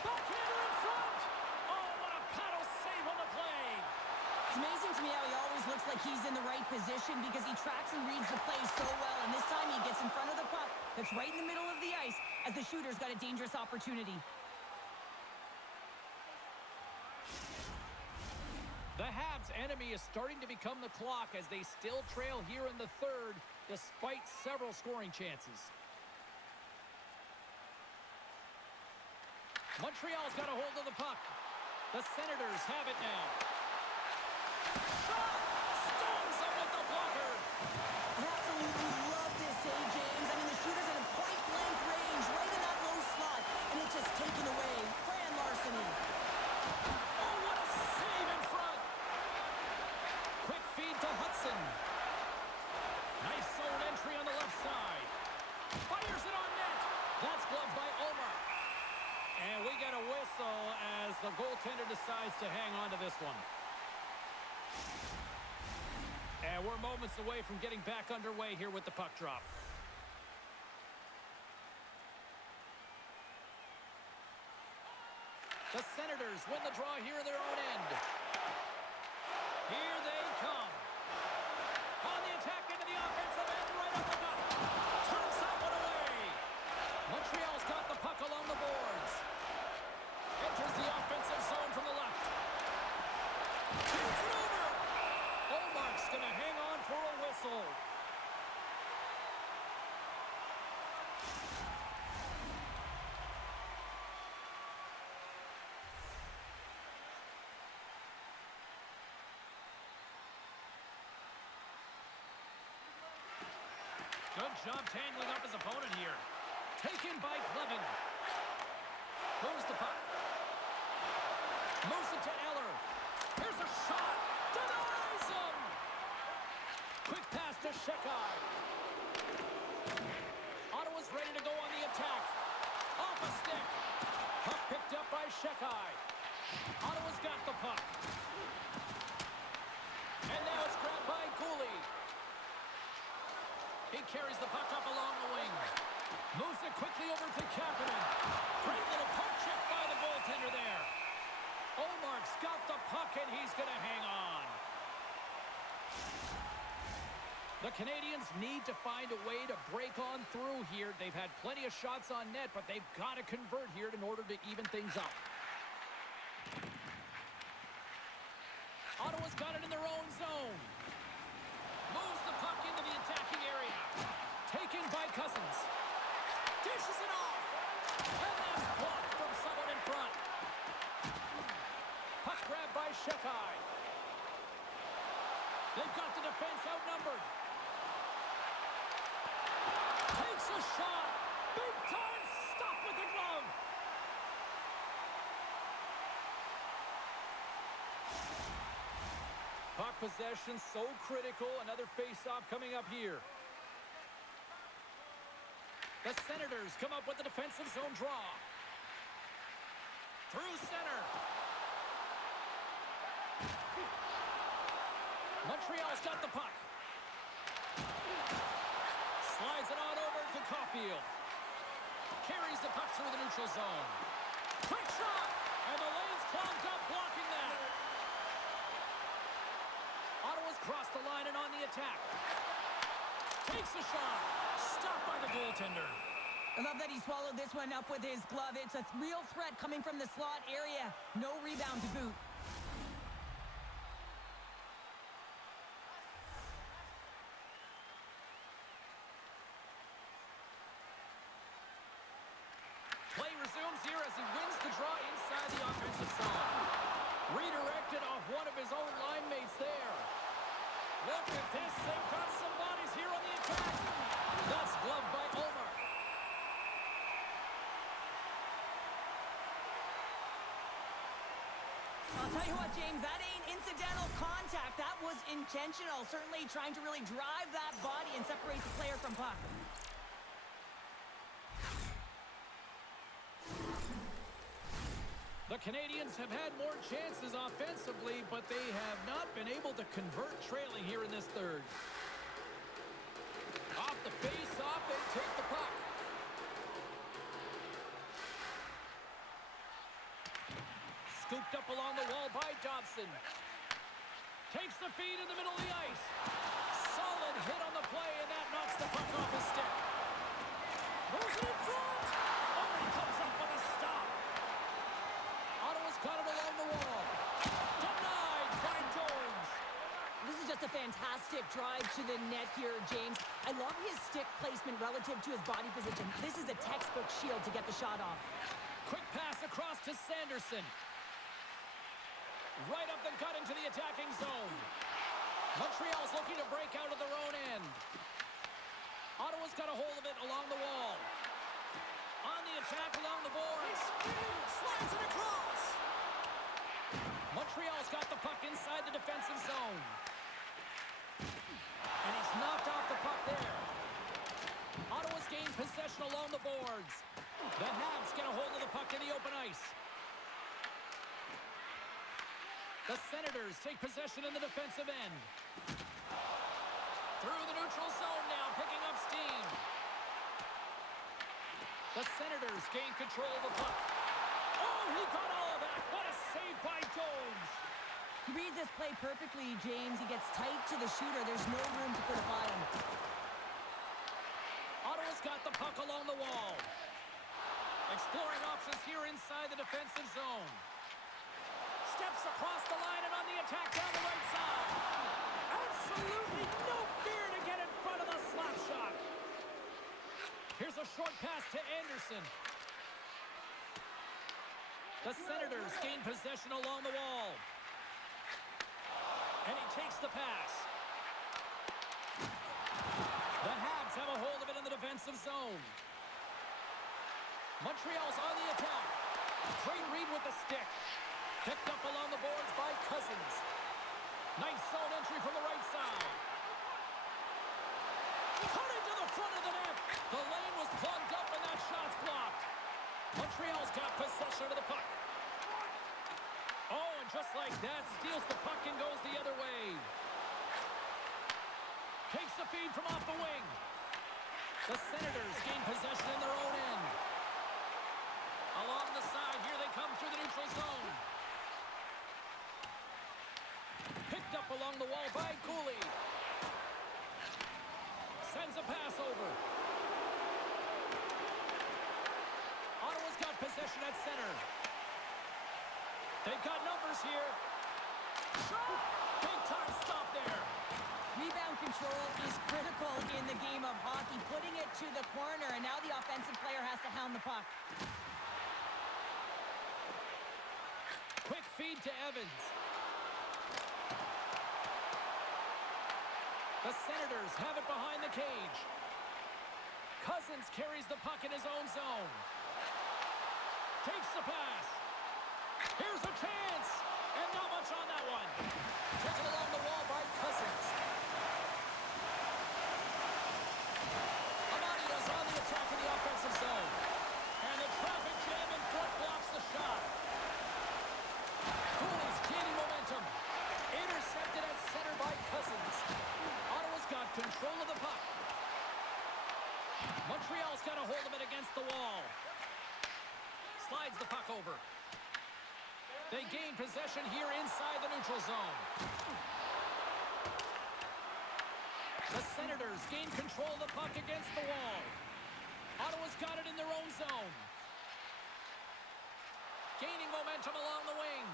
Backhander in front. Oh, what a paddle save on the play. It's amazing to me how he always looks like he's in the right position because he tracks and reads the play so well. And this time he gets in front of the puck that's right in the middle of the ice as the shooter's got a dangerous opportunity. The Habs' enemy is starting to become the clock as they still trail here in the third despite several scoring chances. Montreal's got a hold of the puck. The Senators have it now. Shot! Stones up with the blocker! I absolutely love this save, James. I mean, the shooter's at a point-blank range right in that low slot, and it's just taken away. Fran Larceny. Oh, what a save in front! Quick feed to Hudson. Nice zone entry on the left side. Fires it on net. That's gloved by Omar. And we get a whistle as the goaltender decides to hang on to this one. And we're moments away from getting back underway here with the puck drop. The Senators win the draw here in their own end. Here they come. On the attack into the offensive end, right up the gut. Turns that one away. Montreal's got the puck along the boards. Enters the offensive zone from the left. Shoots it over. Omark's going to hang on for a whistle. Good job tangling up his opponent here. Taken by Clevin. Moves the puck. Moves it to Eller. Here's a shot. Denies him. Quick pass to Shekai. Ottawa's ready to go on the attack. Off a stick. Puck picked up by Shekai. Ottawa's got the puck. And now it's grabbed by Cooley. He carries the puck up along the wing. Moves it quickly over to Kapanen. Great little poke check by the goaltender there. Omark's got the puck, and he's going to hang on. The Canadiens need to find a way to break on through here. They've had plenty of shots on net, but they've got to convert here in order to even things up. Ottawa's got it in their own zone. Moves the puck into the attacking area. Taken by Cousins. Dishes it off. And that's blocked from someone in front. Puck grabbed by Shekai. They've got the defense outnumbered. Takes a shot. Big time stop with the glove. Puck possession so critical. Another face-off coming up here. The Senators come up with the defensive zone draw. Through center. Montreal's got the puck. Slides it on over to Caulfield. Carries the puck through the neutral zone. Quick shot! And the lane's clogged up, blocking that. Ottawa's crossed the line and on the attack. Takes a shot. Stopped by the goaltender. I love that he swallowed this one up with his glove. It's a real threat coming from the slot area. No rebound to boot. Play resumes here as he wins the draw inside the offensive zone. Redirected off one of his own line mates there. Look at this. They've got some bodies here on the attack. That's gloved by Omar. I'll tell you what, James, that ain't incidental contact. That was intentional. Certainly trying to really drive that body and separate the player from puck. The Canadiens have had more chances offensively, but they have not been able to convert trailing here in this third. Off the face-off, they take the puck. Scooped up along the wall by Dobson. Takes the feed in the middle of the ice. Solid hit on the play, and that knocks the puck off his stick. Moves it in front. Oh, he comes up with a stop. Ottawa's got it along the wall. Denied by Jones. This is just a fantastic drive to the net here, James. I love his stick placement relative to his body position. This is a textbook shield to get the shot off. Quick pass across to Sanderson. Right up the gut into the attacking zone. Montreal's looking to break out of their own end. Ottawa's got a hold of it along the wall. On the attack along the boards. Slides it across. Montreal's got the puck inside the defensive zone. And he's knocked off the puck there. Ottawa's gained possession along the boards. The Habs get a hold of the puck in the open ice. The Senators take possession in the defensive end. Through the neutral zone now, picking up steam. The Senators gain control of the puck. Oh, he got all of that. What a save by Jones. He reads this play perfectly, James. He gets tight to the shooter. There's no room to put a bottom. Ottawa's got the puck along the wall. Exploring options here inside the defensive zone. Steps across the line and on the attack down the right side. Absolutely no fear to get in front of the slap shot. Here's a short pass to Anderson. The Senators gain possession along the wall. And he takes the pass. The Habs have a hold of it in the defensive zone. Montreal's on the attack. Great read with the stick. Picked up along the boards by Cousins. Nice zone entry from the right side. Cutting to the front of the net. The lane was plugged up and that shot's blocked. Montreal's got possession of the puck. Oh, and just like that, steals the puck and goes the other way. Takes the feed from off the wing. The Senators gain possession in their own end. Along the side, here they come through the neutral zone. Picked up along the wall by Cooley. Sends a pass over. Ottawa's got possession at center. They've got numbers here. Shot! Big time stop there. Rebound control is critical in the game of hockey. Putting it to the corner, and now the offensive player has to hound the puck. Quick feed to Evans. The Senators have it behind the cage. Cousins carries the puck in his own zone. Takes the pass. Here's a chance. And not much on that one. Taken along the wall by Cousins. Amadia's on the attack in the offensive zone. And the traffic jam in front blocks the shot. Cooley's gaining momentum. Intercepted at center by Cousins. Ottawa's got control of the puck. Montreal's got a hold of it against the wall. Slides the puck over. They gain possession here inside the neutral zone. The Senators gain control of the puck against the wall. Ottawa's got it in their own zone. Gaining momentum along the wing.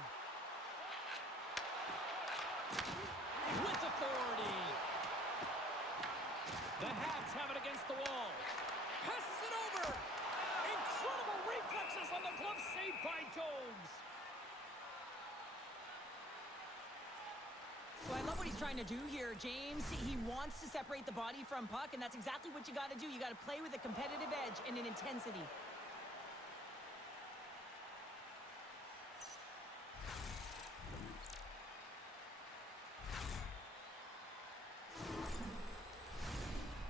With authority. The Habs have it against the wall. Passes it over. Incredible reflexes on the glove save by Jones. So I love what he's trying to do here, James. He wants to separate the body from puck, and that's exactly what you got to do. You got to play with a competitive edge and an intensity.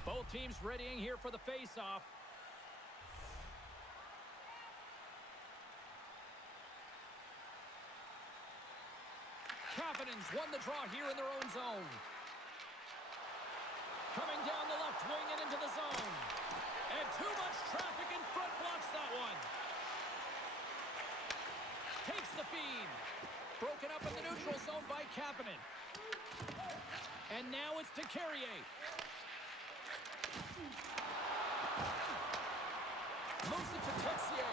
Both teams readying here for the face-off. Kapanen's won the draw here in their own zone. Coming down the left wing and into the zone. And too much traffic in front blocks that one. Takes the feed. Broken up in the neutral zone by Kapanen. And now it's to Carrier. Moves it to Texier.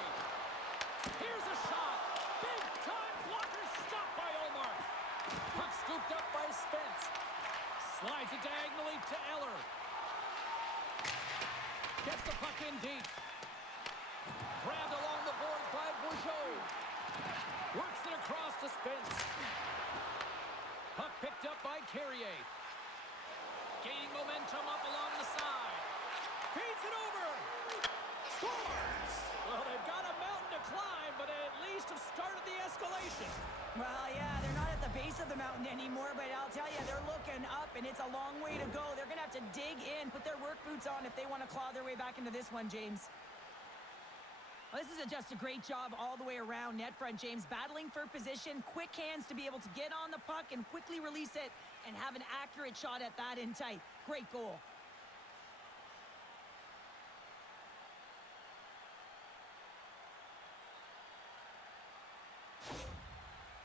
Here's a shot. Big time blocker stopped by Omar. Puck scooped up by Spence. Slides it diagonally to Eller. Gets the puck in deep. Grabbed along the boards by Bourgeau. Works it across to Spence. Puck picked up by Carrier. Gaining momentum up along the side. Feeds it over. Scores! Well, they've got a mountain to climb, but at least have started the escalation. Well, yeah, they're not at the base of the mountain anymore, but I'll tell you, they're looking up, and it's a long way to go. They're going to have to dig in, put their work boots on if they want to claw their way back into this one, James. Well, this is just a great job all the way around net front, James. Battling for position, quick hands to be able to get on the puck and quickly release it and have an accurate shot at that in tight. Great goal.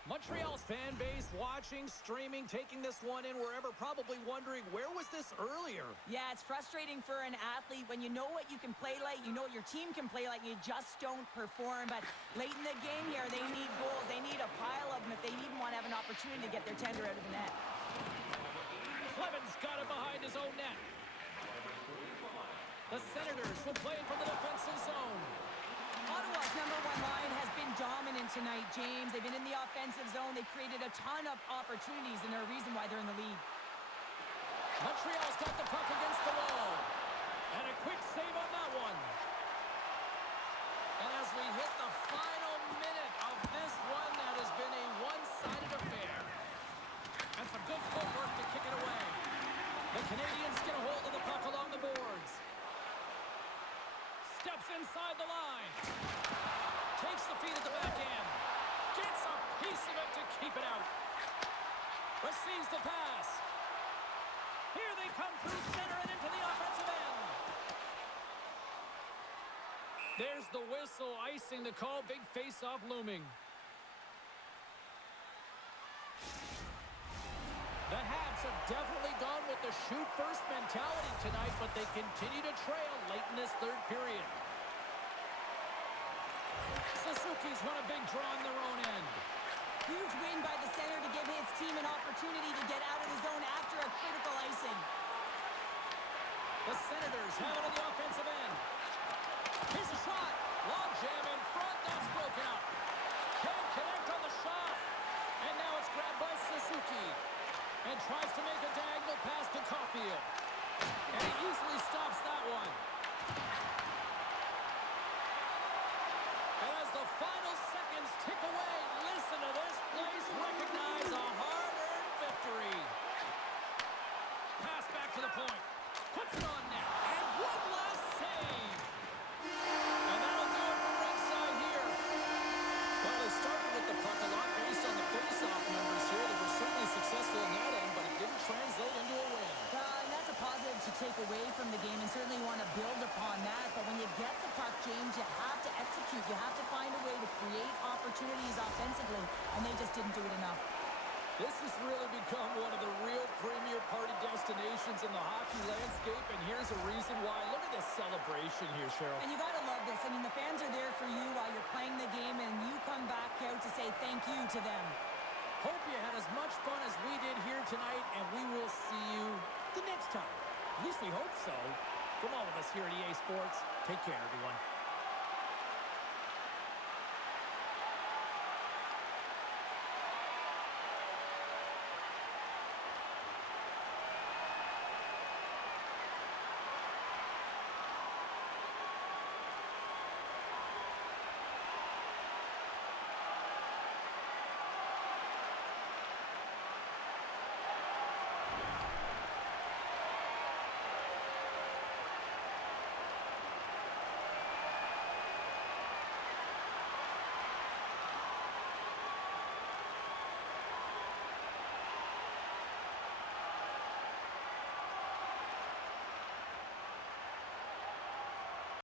Montreal's fan base watching, streaming, taking this one in wherever, probably wondering, where was this earlier? Yeah, it's frustrating for an athlete when you know what you can play like, you know what your team can play like, you just don't perform. But late in the game here, they need goals. They need a pile of them if they even want to have an opportunity to get their tender out of the net. Clemens got it behind his own net. The Senators will play from the defensive zone. Ottawa's number one line has been dominant tonight, James. They've been in the offensive zone. They've created a ton of opportunities, and they're a reason why they're in the lead. Montreal's got the puck against the wall. And a quick save on that one. And as we hit the final minute of this one, that has been a one-sided affair. And some good footwork to kick it away. The Canadiens get a hold of the puck along the boards. Steps inside the line. Takes the feed at the back end. Gets a piece of it to keep it out. Receives the pass. Here they come through center and into the offensive end. There's the whistle, icing the call. Big face-off looming. The Habs have definitely gone with the shoot-first mentality tonight, but they continue to trail late in this third period. Suzuki's won a big draw on their own end. Huge win by the center to give his team an opportunity to get out of the zone after a critical icing. The Senators have it on the offensive end. Here's a shot. Long jam in front. That's broken up. Can't connect on the shot. And now it's grabbed by Suzuki. And tries to make a diagonal pass to Caulfield. And he easily stops that one. And as the final seconds tick away, listen to this place recognize a hard-earned victory. Pass back to the point. Puts it on net. And one last save. And that'll do it from ringside here. Well, they started with the puck a lot based on the face-off numbers here. They were certainly successful in that end, but it didn't translate into a win. And that's a positive to take away from the game, and certainly you want to build upon that. But when you get the puck, James, you have to execute. You have to find a way to create opportunities offensively, and they just didn't do it enough. This has really become one of the real premier party destinations in the hockey landscape, and here's a reason why. Look at this celebration here, Cheryl. And you got to love this. I mean, the fans are there for you while you're playing the game, and you come back out to say thank you to them. Hope you had as much fun as we did here tonight, and we will see you the next time. At least we hope so. From all of us here at EA Sports, take care, everyone.